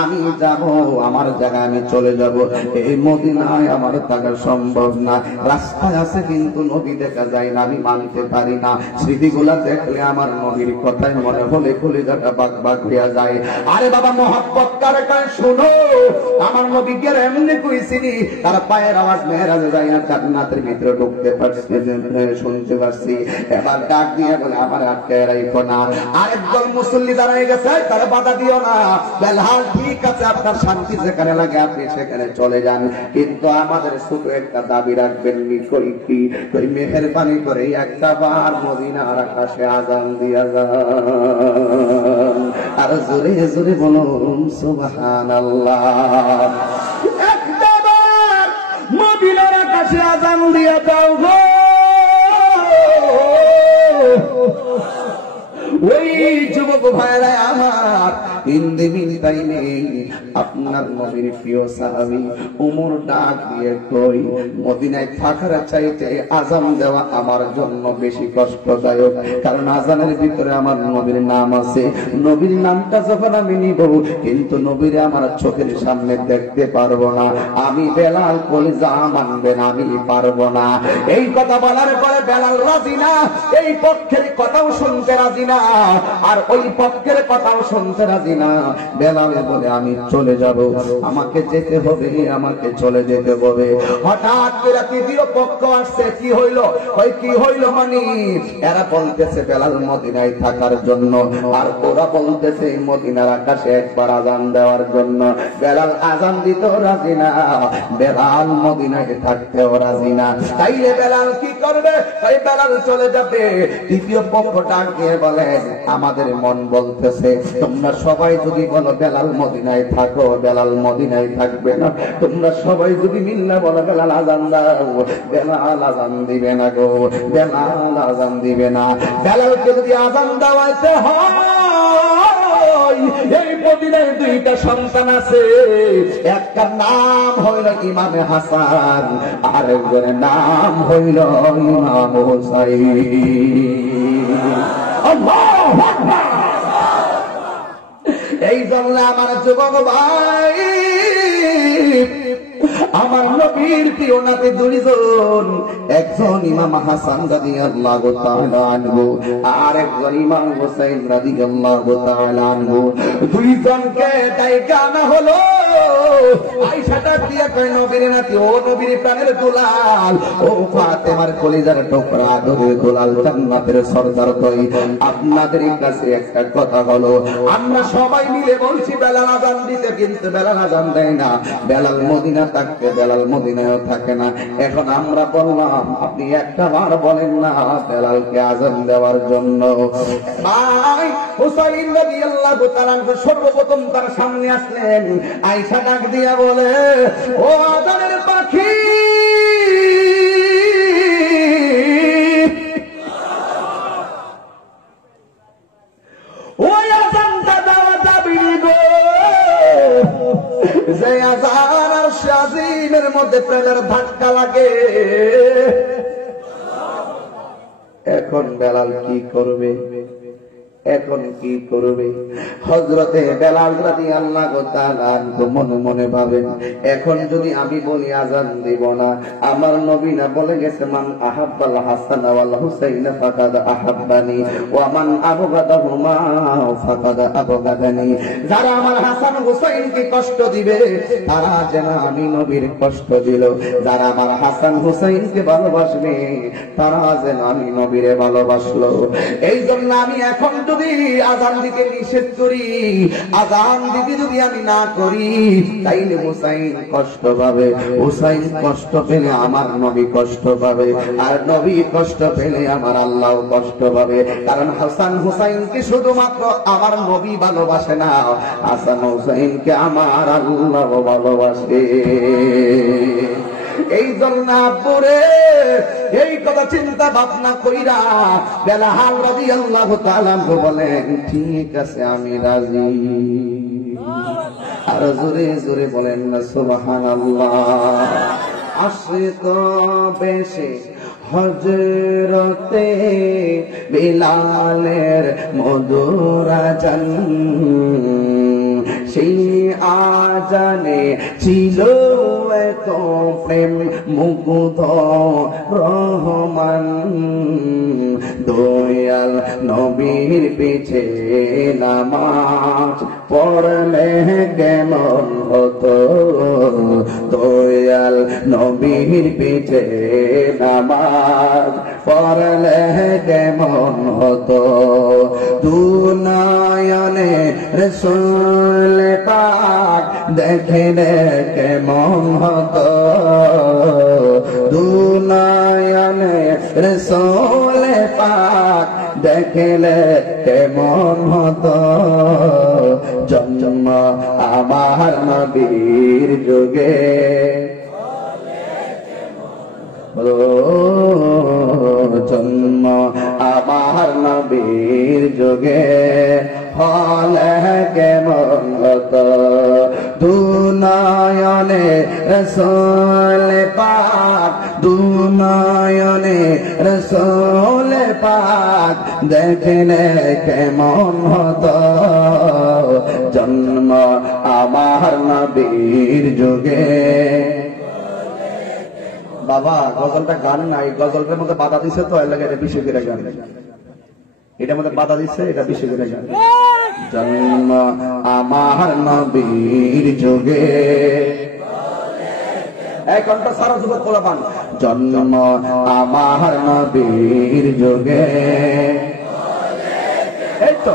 আমি যাব আমার জায়গায় আমি চলে যাব। এই মদিনায় আমার থাকা সম্ভব না। রাস্তায় আছে কিন্তু নবী দেখা যায় না, আমি মানতে পারি না। স্মৃতিগুলা দেখলে আমার নবীর কথাই মনে হলে কলিজাটা বাক বাক হইয়া যায়। আরে বাবা মহব্বত কারে কয় শুনো, আমার নবীকে এমনি কইছিনি, তার পায়ের আওয়াজ মেরাজে যাইয়া জান্নাতের ভিতরে ঢুকতে পারছি, শুনতে পারছি। এবার ডাক দিয়ে বলে আমার আটকে রাখো না। আরেকদল মুসল্লি দাঁড়ায় গেছে, তারা বাধা দিও না। বেলাল ঠিক আছে, আপনার শান্তি যেখানে লাগে আপনি সেখানে চলে যান, কিন্তু আমাদের ছোট একটা দাবি রাখবেন। কই মেহেরবানি করে একটা বার মদিনার আকাশে আজান দিয়া যান। আর জোরে জোরে বলুন সুবহানাল্লাহ। একটা বার মদিনার আকাশে আজান দিয়া দাও গো। ওই যুবক ভাইরা আমার, ইন্দিমিন টাইমে আপনার নবীর প্রিয় সাহাবী ওমর ডাক দিয়ে কই, মদিনায় থাকার চাইতে আজান দেওয়া আমার জন্য বেশি কষ্টদায়ক, কারণ আজানের ভিতরে আমার নবীর নাম আছে। নবীর নামটা যখন আমি নিব, কিন্তু নবীর আমার চোখের সামনে দেখতে পারবো না। আমি বেলাল কলিজা মানবে না, আমি পারবো না। এই কথা বলার পরে বেলাল রাজি না, এই পক্ষের কথাও শুনতে রাজি না, আর ওই পক্ষের কথাও শুনতে রাজি না। বেলালে বলে আমি চলে যাব, আমাকে যেতে হবে, আমাকে চলে যেতে হবে। হঠাৎ করে তৃতীয় পক্ষ আসছে, কি হইল? ওই কি হইল মানে এরা বলতেছে বেলাল মদিনায় থাকার জন্য, আর ওরা বলতেছে মদিনার আকাশে একবার আজান দেওয়ার জন্য। বেলাল আজান দিতে রাজি না, বেলাল মদিনায় থাকতেও রাজি না। তাইলে বেলাল কি করবে? ওই বেলাল চলে যাবে। তৃতীয় পক্ষ ডাক দিয়ে বলে আমাদের মন বলতেছে তোমরা সবাই যদি বলো বেলাল মদিনায় থাকো, বেলাল মদিনায় থাকবে না। তোমরা সবাই যদি মিল্লা বলো বেলাল আজান দাও, বেলাল আজান দিবে না গো, বেলাল আজান দিবে না। বেলালকে যদি আজান দেওয়াইতে হয়, এই মদিনায় দুইটা সন্তান আছে, একটা নাম হইল ইমাম হাসান, আরেকজনের নাম হইল ইমাম হুসাইন। আল্লাহু আকবার। এই জন্য আমার যুবক ভাই, আমার নবীর প্রিয় নাতি দুইজন, একজন ইমাম হাসান রাদিয়াল্লাহু তাআলা আনহু, আর একজন ইমাম হুসাইন রাদিয়াল্লাহু তাআলা আনহু। দুইজনকে ডাইকা আনা হলো। আয়েশা দিয়ে কয় নবীর নাতি, ও নবীর প্রাণের দুলাল, ও ফাতেমার কলিজার টুকরা, আদরের দুলাল, জান্নাতের সরদার, কই আপনাদের কাছে একটা কথা হলো, আমরা সবাই মিলে বলছি বেলাল আজান দিতে, কিন্তু বেলাল আজান দেয় না। বেলাল মদিনা থাকতে, বেলাল মদিনায়ও থাকে না। এখন আমরা বললাম আপনি একটা বার বলেন না বেলালকে আজান দেওয়ার জন্য। ভাই হুসাইন রাদিয়াল্লাহু তাআলা সর্বপ্রথম তার সামনে আসলেন। আয়েশা ডাক দিয়া বলে, ও আজানের পাখি, ওই আজানটা দেওয়া যাবে গো, যে আজান আর শাজিমের মধ্যে প্রেমের ধাক্কা লাগে। এখন বেলাল কি করবে? এখন কি করবে? হযরতে বেলাল রাদিয়াল্লাহু তাআলা মনে মনে ভাবেন, এখন যদি আমি বলি আজান দিব না, আমার নবী না বলে গেছে মান আহাব্বাল হাসান ওয়াল হুসাইন ফাকাদ আহাব্বানি ওয়া মান আবগাদাহুমা ফাকাদ আবগাদানি। যারা আমার হাসান হুসাইনকে কষ্ট দিবে তারা যেন আমি নবীর কষ্ট দিল, যারা আমার হাসান হুসাইনকে ভালোবাসবে তারা যেন আমি নবীরে ভালোবাসলো। এই জন্য আমি এখন যদি আজান দিতে নিষেধ করি, আজান দিতে যদি আমি না করি, তাইলে হুসাইন কষ্ট পাবে। হুসাইন কষ্ট পেলে আমার নবী কষ্ট পাবে, আর নবী কষ্ট পেলে আমার আল্লাহ কষ্ট পাবে। কারণ হাসান হুসাইনকে শুধুমাত্র আমার নবী ভালোবাসে না, হাসান হুসাইনকে আমার আল্লাহ ভালোবাসে। এই জন্য আব্বুরে এই কথা চিন্তা ভাবনা কইরা বেলাল রাদিয়াল্লাহু তাআলা বলেন, ঠিক আছে আমি রাজি। আর জোরে জোরে বলেন না সুবহানাল্লাহ। আশিক বেশে হযরতে বিলালের মধুর আজান, সেই আজানে ছিল এত প্রেম মুগ্ধ রহমান দয়াল নবীর পিছে নামাজ পড়লে কেমন হতো দয়াল নবীর পিছে নামাজ পড়লে কেমন হতো দুনয়নে রাসূল পাক দেখলে কেমন হতো দুনয়নে রাসূল পাক দেখলে কেমন হতো জন্ম আমার নবীর যুগে জন্ম আমার নবীর যুগে হলে কেমন হতো দুনয়নে রাসূল পাক দুনয়নে রাসূল পাক দেখলে কেমন হতো জন্ম আমার নবীর যুগে বাবা গজলটা গান নাই গজলটার মধ্যে বাধা দিছে তো এর লাগে এটা বিশেষ করে গান এটার মধ্যে বাধা দিছে এটা বিশেষ করে গান জন্ম আমার নবীর যুগে এক ঘন্টা সারা যুবক পোলা পান জন্ম আমার নবীর যুগে এই তো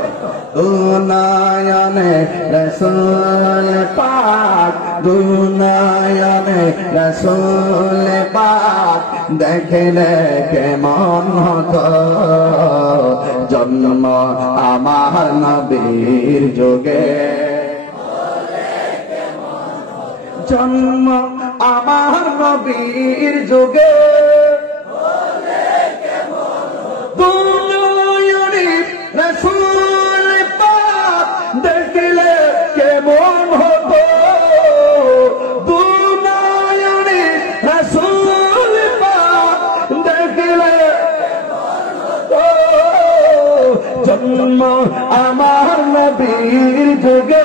দুনয়নে রাসূল পাক দুনয়নে রাসূল পাক দেখলে কেমন হতো জন্ম আমার নবীর যুগে জন্ম আমার নবীর যুগে দুনয়নে রাসূল পাক দেখলে কেমন হতো দুনয়নে রাসূল পাক দেখলে জন্ম আমার নবীর যুগে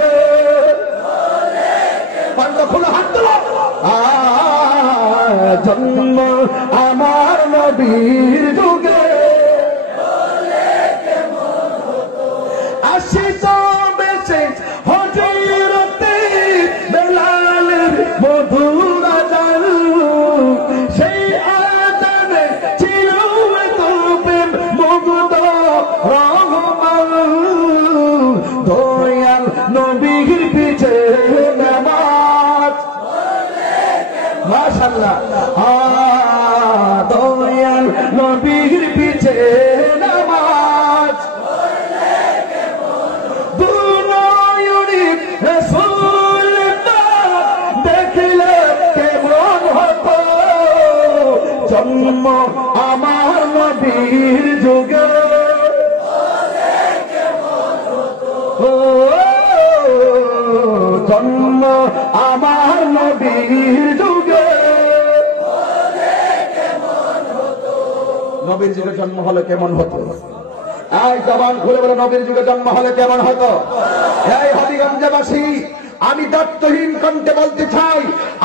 জন্ম আমার নবীর যুগে আশিত বেঁচে হযরতে বেলালের মধুর আযান সেই আযানে ছিল তো প্রেম মুগ্ধ রহমান দয়াল নবীর পিছে নামাজ মাশাআল্লাহ দয়াল নবীর পিছে নামাজ দুনয়নে রাসূল পাক দেখলে কেমন হতো জন্ম আমার নবীর যুগে জন্ম আমার নবীর যুগে নবীর যুগে জন্ম হলে কেমন হতো এই জবান খুলে বলে নবীর যুগে জন্ম হলে কেমন হতো এই হবিগঞ্জবাসী আমি দত্তহীন কণ্ঠে বলতে চাই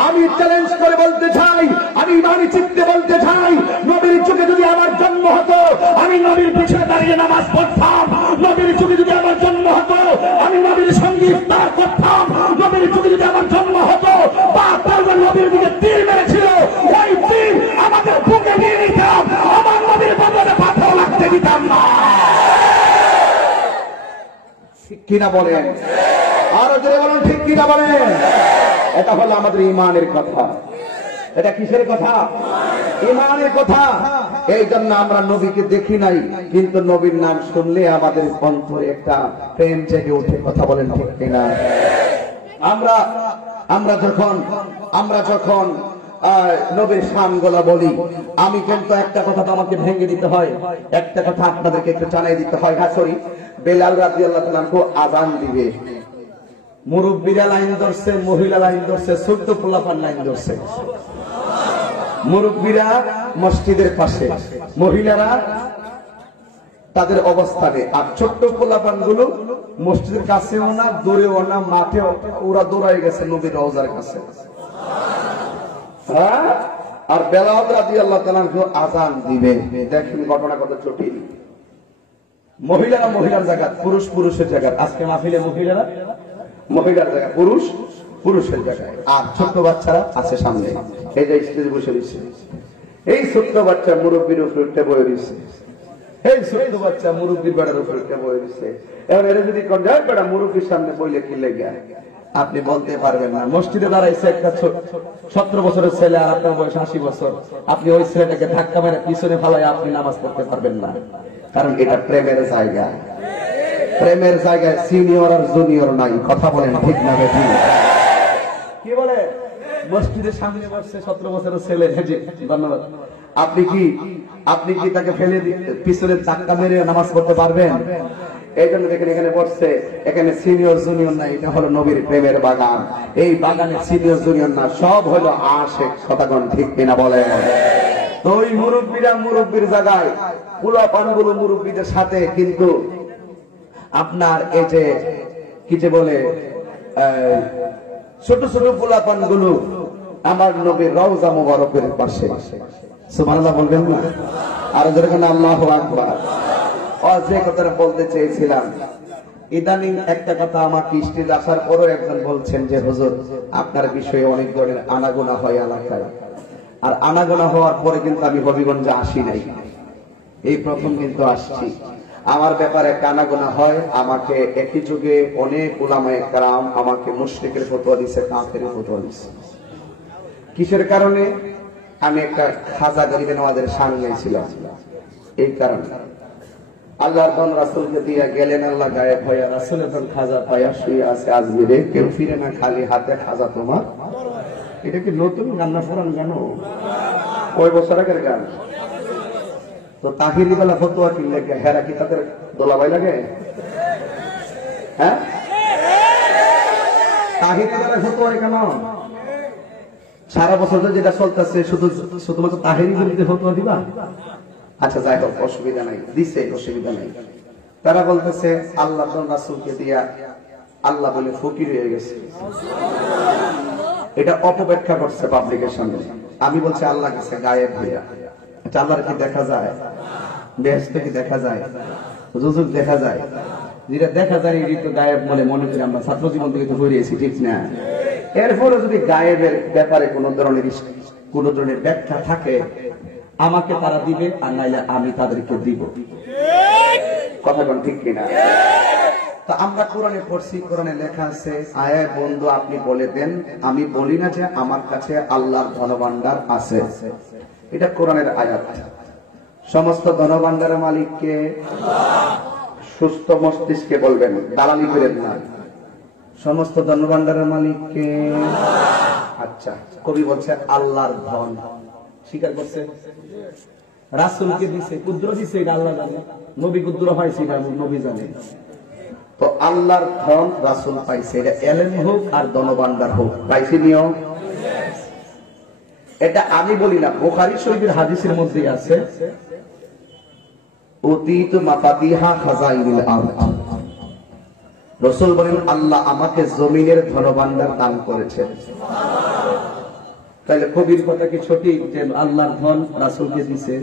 আমি চ্যালেঞ্জ করে বলতে চাই আমি ইমানি চিত্তে বলতে চাই নবীর যুগে যদি আমার জন্ম হতো আমি নবীর পিছনে দাঁড়িয়ে নামাজ পড়তাম নবীর যুগে যদি আমার জন্ম হতো আমি নবীর সঙ্গে ইফতার করতাম নবীর যুগে যদি আমার জন্ম হতো বা নবীর দিকে তীর মেরেছিল ওই তীর আমাদের বুকে নিয়ে নিতাম আমার নবীর বদলে পাথর লাগতে দিতাম না কিনা বলেন আরো জোরে বলুন ঠিক কিনা বলেন এটা হলো আমাদের ঈমানের কথা এটা কিসের কথা ঈমানের কথা এই জন্য আমরা নবীকে দেখি নাই কিন্তু নবীর নাম শুনলে আমাদের অন্তরে একটা প্রেম জেগে ওঠে কথা বলেন ঠিক কিনা আমরা যখন নবীর শানগুলো বলি আমি কিন্তু একটা কথা তো আমাকে ভেঙে দিতে হয় একটা কথা আপনাদেরকে একটু জানাই দিতে হয় হ্যাঁ সরি বেলাল রাদিয়াল্লাহু তাআলা আযান দিবে মুরব্বীরা লাইন ধরছে মহিলা লাইন ধরছে ছোট্ট পোলাপান লাইন ধরছে মুরব্বীরা মসজিদের পাশে মহিলারা তাদের অবস্থানে। আর ছোট্ট পোলাপান গুলো মসজিদের কাছেও না, দূরেও না, মাঠে ওরা দৌড়াই গেছে নবীর রওজার কাছে। হ্যাঁ, আর বেলাল রাদিয়াল্লাহু তাআলা আযান দিবে। দেখেন ঘটনা কত জটিল। মহিলারা মহিলার জায়গা, পুরুষ পুরুষের জায়গা। আজকে মাহফিলে মহিলারা মহিলার জায়গা, পুরুষ পুরুষের জায়গায়। আর ছোট্ট বাচ্চারা আছে সামনে, এই যে স্টেজে বসে রয়েছে। এই ছোট্ট বাচ্চা মুরব্বীর উপরে উঠে বয়ে রয়েছে। এই ছোট্ট বাচ্চা মুরব্বীর বেড়ার উপরে উঠে বয়ে রয়েছে। এবার এরা যদি বেড়া মুরব্বীর সামনে বইলে কি লেগে, আপনি বলতে পারবেন না। মসজিদে দাঁড়াইছে একটা 17 বছরের ছেলে, আর আপনার বয়স 80 বছর। আপনি ওই ছেলেটাকে ধাক্কা মেরে পিছনে ফেলাই আপনি নামাজ পড়তে পারবেন না, কারণ এটা প্রেমের জায়গা। প্রেমের জায়গায় সিনিয়র আর জুনিয়র নাই। কথা বলেন ঠিক না বেঠিক? কি বলে? মসজিদের সামনে বসছে 17 বছরের ছেলে। ধন্যবাদ। আপনি কি তাকে ফেলে পিছনে ধাক্কা মেরে নামাজ পড়তে পারবেন? এই জন্য দেখেন এখানে বসছে, এখানে সিনিয়র জুনিয়র নাই। এটা হলো নবীর প্রেমের বাগান। এই বাগানে সিনিয়র জুনিয়র না, সব হলো আশিক। কথাগণ ঠিক কিনা বলে? তো ওই মুরব্বীরা মুরব্বীর জায়গায়, পোলাপানগুলো মুরব্বীদের সাথে। কিন্তু আপনার এই যে কি যে বলে ছোট ছোট পোলাপান গুলো আমার নবীর রওজা মুবারকের পাশে। সুবহানাল্লাহ বলবেন না? আর যেরকম আল্লাহু আকবার। যে কথাটা বলতে চেয়েছিলাম, ইদানিং একটা কথা আমাকে স্টেজে আসার পরও একজন বলছেন যে হুজুর, আপনার বিষয়ে অনেক ধরনের আনাগোনা হয় এলাকায়। আর আনাগোনা হওয়ার পরে কিন্তু আমি হবিগঞ্জে আসি নাই, এই প্রথম কিন্তু আসছি। আমার ব্যাপারে কানাগোনা হয়। আমাকে একই যুগে অনেক উলামায়ে কেরাম আমাকে মুশরিকের ফতোয়া দিয়েছে, কাফেরের ফতোয়া দিয়েছে। কিসের কারণে? আমি একটা খাজা গরিবে নওয়াজের শান নিয়েছিলাম। এই কারণে আল্লাহর ধন রাসূলকে দিয়ে গেলেন, আল্লাহ গায়েব হইয়া রাসূলের ধন খাজা পায়া শুয়ে আছে আজমিরে। কেউ ফিরে না খালি হাতে, খাজা তোমার। এটা কি নতুন গান না পুরান গান? ওই বছর আগের গান। তো তাহিরি বেলা ফতোয়া কি লাগে? হেরা কি তাদের দোলাবাই লাগে? হ্যাঁ, তাহিরি বেলা ফতোয়া কেন? সারা বছর যেটা চলতেছে শুধুমাত্র তাহিরি বিরুদ্ধে ফতোয়া দিবা? আচ্ছা যাই হোক, অসুবিধা নাই, দিছে, অসুবিধা নাই। তারা বলতেছে আল্লাহ রাসূলকে দিয়া আল্লাহ বলে ফকির হয়ে গেছে। এটা অপব্যাখ্যা করছে পাবলিকেশনে। আমি বলছি আল্লাহ কাছে গায়েব হইয়া। আল্লাহর কি দেখা যায়? বেহেশত কি দেখা যায়? রুজুক দেখা যায়? যেটা দেখা যায় এই তো গায়েব বলে মনে করি আমরা ছাত্র জীবন থেকে তো হইয়েছি, ঠিক না? এরপরে যদি গায়েবের ব্যাপারে কোন ধরনের ব্যাখ্যা থাকে, আমাকে তারা দিবে, আর নাইলে আমি তাদেরকে দিব। কথা কোন ঠিক কিনা? তা আমরা কোরআনে পড়ছি, কোরআনে লেখা আছে, আয়ে বন্ধু আপনি বলে দেন, আমি বলি না যে আমার কাছে আল্লাহর ধনভাণ্ডার আছে। এটা কোরআনের আয়াত। সমস্ত ধনভাণ্ডারের মালিককে? সুস্থ মস্তিষ্কে বলবেন, দালালি করেন না। সমস্ত ধনভাণ্ডারের মালিককে? আচ্ছা, কবি বলছে আল্লাহর ধন। স্বীকার করছে? রাসূলকে দিছে, কুদ্র দিছে, এটা আল্লাহ জানে। নবী কুদ্র পাইছে, এটা নবী জানে। তো আল্লাহর ধন রাসূল পাইছে, এটা এলেম হোক আর ধনভাণ্ডার হোক, পাইছে নিয়ম। এটা আমি বলি না, বুখারী শরীফের হাদিসের মধ্যে আছে, উতীতু মাফাতিহা খাযাইনিল আরদ। রাসূল বলেন আল্লাহ আমাকে জমিনের ধনভাণ্ডার দান করেছেন। তাহলে কবির কথা কি সঠিক যে আল্লাহর ধন রাসূলকে দিয়েছে?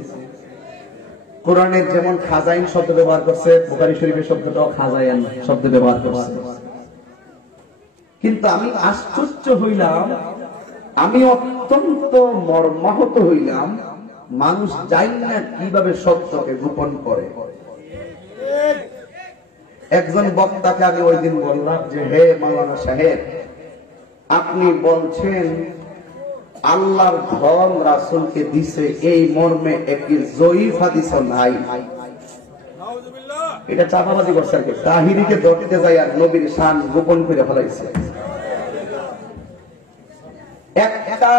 কোরআনের যেমন খাজাইন শব্দ ব্যবহার করছে, বুখারী শরীফের শব্দটাও খাজাইন শব্দ ব্যবহার করছে। কিন্তু আমি আশ্চর্য হইলাম, আমি অত্যন্ত মর্মাহত হইলাম, মানুষ জানি না কিভাবে সত্যকে গোপন করে। একজন বক্তাকে আমি ওই দিন বললাম যে হে মাওলানা সাহেব, আপনি বলছেন আল্লাহর ধন রাসূলকে দিছে, এই মর্মে একটি জয়ীফ হাদিস নাই। এটা চাপাবাজি করছে আর কি। তাহিরিকে ধরতে যায় আর নবীর শান গোপন করে ফেলাইছে। একটা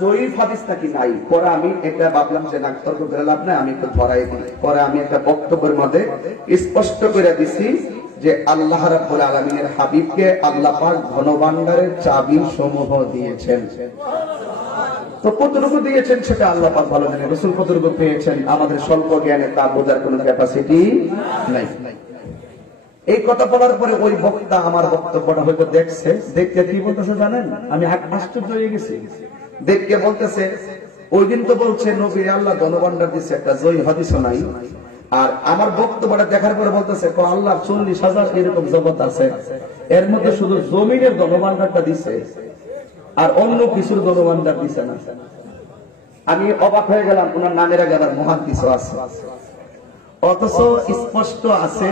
জয়ীফ হাদিস নাকি নাই। পরে আমি এটা ভাবলাম যে না, তর্ক করে লাভ নাই, আমি একটু ধরাই দিই। পরে আমি একটা বক্তব্যের মধ্যে স্পষ্ট করে দিছি যে আল্লাহ রাব্বুল আলামিনের হাবিবকে আল্লাহ পাক ধনভাণ্ডারের চাবি সমূহ দিয়েছেন। তো কতটুকু দিয়েছেন সেটা আল্লাহ পাক ভালো জানেন। রাসূল কতটুকু পেয়েছেন আমাদের স্বল্প জ্ঞানে তা বোঝার কোনো ক্যাপাসিটি নাই। এই কথা বলার পরে ওই বক্তা আমার বক্তব্যটা হয়তো দেখছে, দেখতে কি বলতেছে জানেন? আমি আশ্চর্য হয়ে গেছি। দেখতে বলতেছে ওই দিন তো বলছে নবী আল্লাহ ধনভাণ্ডার দিচ্ছে, একটা জয়ী হাদিসও নাই। আর আমার বক্তব্যটা দেখার পরে বলতেছে আল্লাহ 40,000 এরকম জগৎ আছে, এর মধ্যে শুধু জমিনের ধনভাণ্ডারটা দিছে আর অন্য কিছুর ধনভাণ্ডার দিছে না। আমি অবাক হয়ে গেলাম, ওনার নামের আগে আবার মুহাদ্দিসও আছে, অথচ স্পষ্ট আছে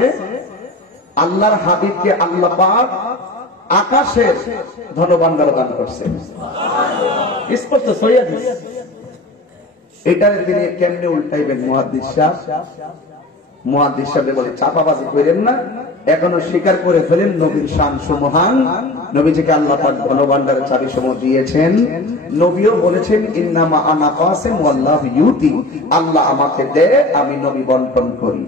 আল্লাহর হাবিবকে আল্লাহ পাক আকাশের ধনভাণ্ডার দান করছে, স্পষ্ট সহিহ হাদিস। এটারে তিনি কেমনে উল্টাইবেন? মুহাদ্দিস সাহেব বলে চাপাবাজি করেন না, এখনো স্বীকার করে ফেলেন নবীর শান সুমহান, নবীজিকে আল্লাহ পাক ধনভাণ্ডারের চাবি সমূহ দিয়েছেন। নবীও বলেছেন ইন্নামা আনা কাসিম ওয়াল্লাহু ইউতি, আল্লাহ আমাকে দেয়, আমি নবী বন্টন করি।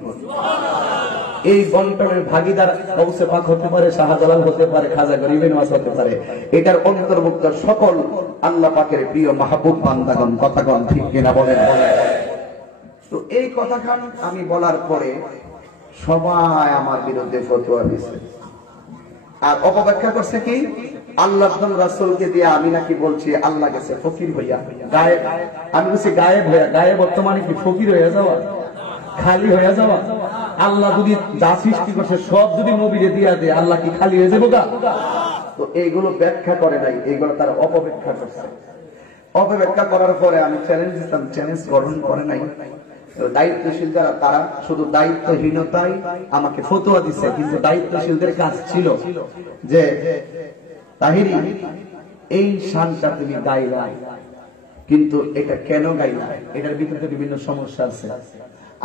এই বন্টনের ভাগীদার গৌসে পাক হতে পারে, শাহজালাল হতে পারে, খাজা গরিব নওয়াজ হতে পারে, এটার অন্তর্ভুক্ত সকল আল্লাহ পাকের প্রিয় মাহবুব বান্দাগণ। কথাগণ ঠিক কিনা বলেন? তো এই কথাখান আমি বলার পরে সবাই আমার বিরুদ্ধে ফতোয়া দিছে আর অপব্যাখ্যা করছে কি আল্লাহ রাসূলকে দিয়ে আমি নাকি বলছি আল্লাহ গেছে ফকির হইয়া গায়েব। আমি বলছি গায়েব হইয়া, গায়েব বর্তমানে কি ফকির হইয়া যাওয়া, খালি হইয়া যাওয়া? আল্লাহ যদি যা সৃষ্টি করছে সব যদি নবীরে দিয়া দেয়, আল্লাহ কি খালি হয়ে যাবো গা? তো এইগুলো ব্যাখ্যা করে নাই, এইগুলো তারা অপব্যাখ্যা করছে। অপব্যাখ্যা করার পরে আমি চ্যালেঞ্জ দিতাম, চ্যালেঞ্জ গ্রহণ করে নাই। দায়িত্বশীল যারা তারা শুধু দায়িত্বহীনতায় আমাকে ফতোয়া দিচ্ছে, কিন্তু দায়িত্বশীলদের কাজ ছিল যে তাহিরি এই শানটা তুমি গাইলা, কিন্তু এটা কেন গাইলা, এটার ভিতরে বিভিন্ন সমস্যা আছে।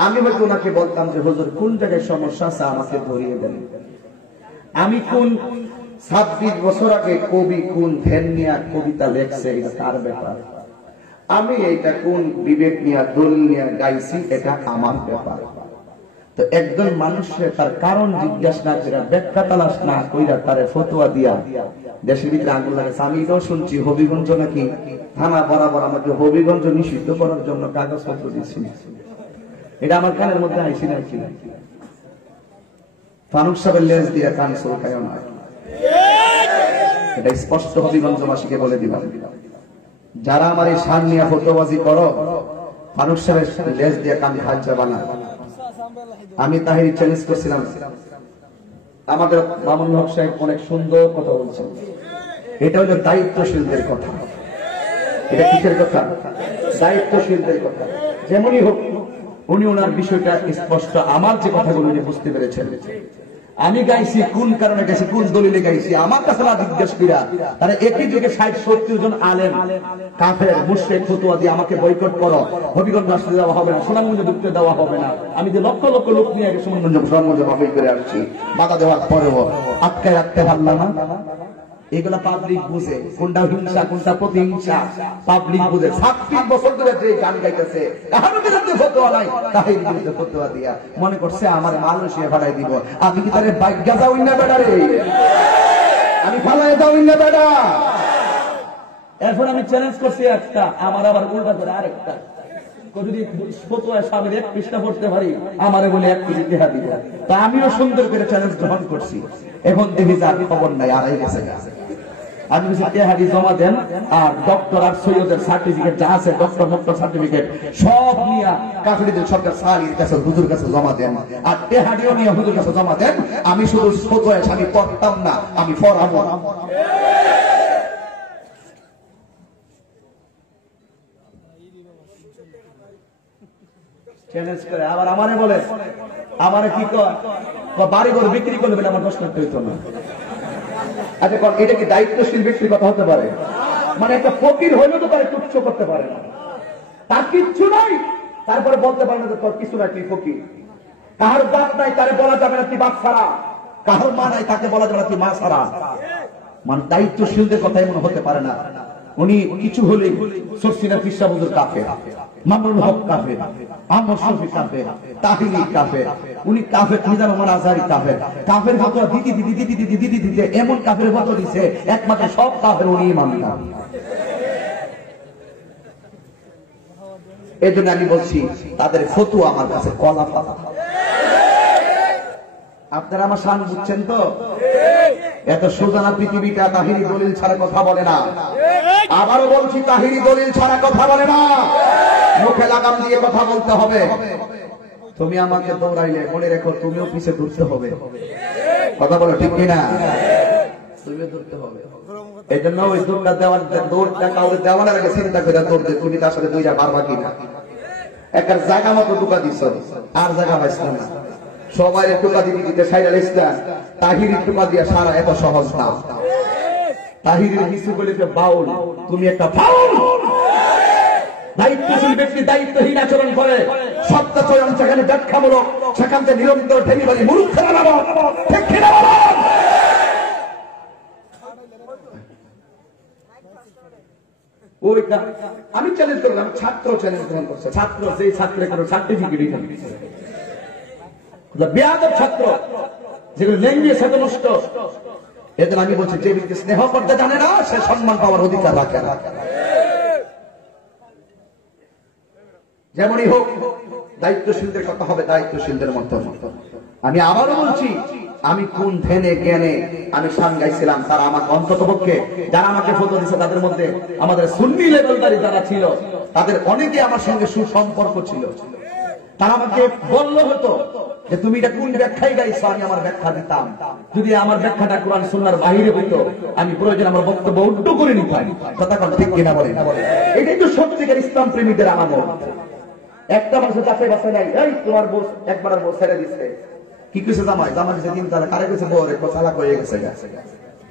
আমি হয়তো ওনাকে বলতাম যে হুজুর কোন জায়গায় সমস্যা আছে আমাকে ধরিয়ে দেন। আমি কোন 26 বছর আগে কবি কোন ধ্যান নিয়ে কবিতা লেখছে এটা তার ব্যাপার, আমি এটা কোন বিবেক নিয়ে দলিল নিয়ে গাইছি এটা আমার ব্যাপার। তো একজন মানুষের তার কারণ জিজ্ঞাসা না করে, ব্যাখ্যা তালাশ না কইরা তারে ফতোয়া দিয়া দেশের ভিতরে আগুন লাগাচ্ছে। আমি এটাও শুনছি হবিগঞ্জ নাকি থানা বরাবর আমাকে হবিগঞ্জ নিষিদ্ধ করার জন্য কাগজপত্র দিচ্ছি। এটা আমার কানের মধ্যে আইসি না কি? ফারুক সাহেবের লেজ দিয়ে কান চুলকায় না, এটা স্পষ্ট হবিগঞ্জবাসীকে বলে দিলাম। যারা আমার এই শান নিয়ে ফটোবাজি করো, ফারুক সাহেবের লেজ দিয়ে কান খালচা বানা। আমি তাহিরি চ্যালেঞ্জ করছিলাম, আমাদের মামুন হক সাহেব অনেক সুন্দর কথা বলছেন, এটা হলো দায়িত্বশীলদের কথা। এটা কিসের কথা? দায়িত্বশীলদের কথা। যেমনই হোক উনি ওনার বিষয়টা স্পষ্ট, আমার যে কথাগুলো উনি বুঝতে পেরেছেন। আমি গাইছি কোন কারণে গাইছি, কোন দলিলে গাইছি, আমার কাছে না জিজ্ঞেস করা। তারা একই যুগে 60-70 জন আলেম কাফের মুশরিক ফতোয়া দিয়ে আমাকে বয়কট করো, হবিগঞ্জ আসতে দেওয়া হবে না, সুনামগঞ্জে ঢুকতে দেওয়া হবে না। আমি যে লক্ষ লক্ষ লোক নিয়ে আগে সুনামগঞ্জে মাহফিল করে আসছি, বাধা দেওয়ার পরেও আটকায় রাখতে পারলাম না। এগুলা পাবলিক বুঝে, কোনটা হিংসা কোনটা প্রতিহিংসা পাবলিক বুঝে। 26 বছর ধরে যে গান গাইতেছে কারোর বিরুদ্ধে ফতোয়া নাই, তাহির বিরুদ্ধে ফতোয়া দিয়া মনে করছে আমার মালয়েশিয়া ভাড়াই দিব। আমি কি তারে বাইগা যাওই না বেটা রে, আমি ফালাই যাওই না বেটা। এরপর আমি চ্যালেঞ্জ করছি একটা, আমার আবার উল্টা করে আরেকটা, যদি ফতোয়ায় স্বামীর 1 পৃষ্ঠা পড়তে পারি আমারে বলে 1 কোটি টাকা দিব। তা আমিও সুন্দর করে চ্যালেঞ্জ গ্রহণ করছি। এখন দেখি যে আমি খবর নাই, আড়াই গেছে। আমি হাদিস জমা দেন আর ডক্টর আর সৈয়দের সার্টিফিকেট যা আছে, ডক্টর সার্টিফিকেট সব নিয়ে কাফিরদের সরকার সালির কাছে হুজুর কাছে জমা দেন, আর তেহাদিও নিয়ে হুজুর কাছে জমা দেন। আমি শুধু ফতোয়া আমি পড়তাম না, আমি পড়াবো। চ্যালেঞ্জ করে আবার আমারে বলে, আমারে কি কয় বাড়ি ঘর বিক্রি করলে বলে আমার 10 লাখ হইতো না। আচ্ছা কোন এটা কি দায়িত্বশীল ব্যক্তির কথা হতে পারে? মানে একটা ফকির হইলেও তো তারে তুচ্ছ করতে পারে না, তার কিচ্ছু নাই, তারপরে বলতে পারে না যে তোর কিছু নাই, তুই ফকির। কাহার বাপ নাই তারে বলা যাবে না তুই বাপ ছাড়া, কাহার মা নাই তাকে বলা যাবে না তুই মা ছাড়া। মানে দায়িত্বশীলদের কথা এমন হতে পারে না। উনি কিছু হলে সরসিনা পিসা হুজুর কাফের, মামুনুল হক কাফের, আহমদ শফি কাফের, তাহিরি কাফের, উনি কাফের, মিজান ওমর আজহারি কাফের। কাফের ফতোয়া দিতে এমন কাফের ফতোয়া দিছে একমাত্র সব কাফের উনি ইমাম না। এই জন্য আমি বলছি তাদের ফতুয়া আমার কাছে কলা পাতা। আপনারা আমার শান বুঝছেন তো? এত সোজানা পৃথিবীটা তাহিরি দলিল ছাড়া কথা বলে না। আবারও বলছি, তাহিরি দলিল ছাড়া কথা বলে না। মুখে লাগাম দিয়ে কথা বলতে হবে। তুমি আমাকে দৌড়াইলে মনে রেখো তুমিও পিছে দৌড়তে হবে। কথা বলো ঠিক কিনা? তুমিও দৌড়তে হবে। এই জন্য ওই দৌড়টা কাউকে দেওয়ার আগে চিন্তা করে দৌড় দে, তুমি তার সাথে দুইটা পারবা কিনা। একটা জায়গা মতো ঢুকা দিচ্ছ, আর জায়গা পাইছিল না। সবাই টোকা দিতে সাইডাল ইসলাম তাহিরি টোকা দিয়া সারা এত সহজ না। তাহিরির কিছু বলেছে বাউল, তুমি একটা ফাউল। দায়িত্বশীল ব্যক্তি দায়িত্বহীন আচরণ করে, সত্যাচরণ সেখানে ব্যাখ্যামূলক, সেখান থেকে নিরন্তর ঢেলিবাজি মূর্খেরা বাবা ঠিক কিনা বাবা। আমি চ্যালেঞ্জ করলাম, ছাত্র চ্যালেঞ্জ গ্রহণ করছে। ছাত্র সেই ছাত্রের কোনো সার্টিফিকেট বেয়াদব ছাত্র, যেগুলো লেঙ্গিয়ে সাথে নষ্ট। এদের আমি বলছি, যে ব্যক্তি স্নেহ করতে জানে না সে সম্মান পাওয়ার অধিকার রাখে না। যেমনই হোক, দায়িত্বশীলদের কথা হবে দায়িত্বশীলদের মতো। আমি আবারও বলছি, আমি কোন ধ্যানে জ্ঞানে আমি শান গাইছিলাম, তারা আমাকে অন্তত পক্ষে যারা আমাকে ফটো দিচ্ছে তাদের মধ্যে আমাদের সুন্নি লেভেলদারি যারা ছিল তাদের অনেকে আমার সঙ্গে সুসম্পর্ক ছিল। তারা আমাকে বলল হতো যে তুমি এটা কোন ব্যাখ্যায় গাইছো, আমি আমার ব্যাখ্যা দিতাম। যদি আমার ব্যাখ্যাটা কোরআন সুন্নাহর বাহিরে হইতো আমি প্রয়োজন আমার বক্তব্য উল্টো করে নিতাম। কথা কোন ঠিক কিনা বলেন? এটাই তো সত্যিকার ইসলাম প্রেমীদের আলামত। একটা মানুষ চাপে বাসে নাই, এই তোমার বউ একবার বউ ছেড়ে দিচ্ছে, কি কিছু জামাই জামাই দিচ্ছে তিন তালা, কারে গেছে বউ রেখো চালাক হয়ে গেছে,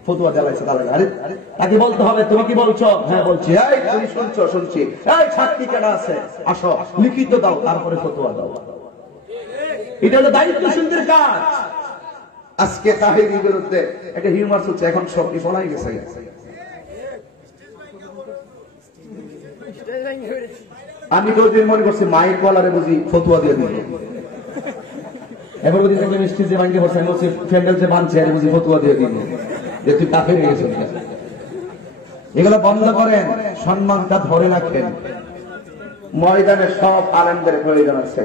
ফতুয়া জ্বালাইছে তাহলে। আরে তাকে বলতে হবে তুমি কি বলছো? হ্যাঁ বলছি। এই তুমি শুনছো? শুনছি। এই ছাত্রী কেনা আছে, আসো লিখিত দাও, তারপরে ফতুয়া দাও। এটা হলো দায়িত্বশীলদের কাজ। আজকে তাহিরির বিরুদ্ধে একটা হিউমার চলছে, এখন সব কি বলাই গেছে। আমি তো দিন মনে করছি মাইক ওয়ালারে বুঝি ফতুয়া দিয়ে দিল। এবার বুঝি দেখলাম স্টেজ যে ভাঙে বসে বলছে ফ্যান্ডেল যে বানছে আর বুঝি ফতুয়া দিয়ে দিল যে তুই কাফের হয়ে গেছিস। এগুলো বন্ধ করেন, সম্মানটা ধরে রাখেন। ময়দানে সব আলেমদের প্রয়োজন আছে।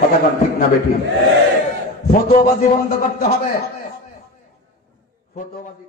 কথা কোন ঠিক না বেঠিক? ফতুয়াবাজি বন্ধ করতে হবে। ফতুয়াবাজি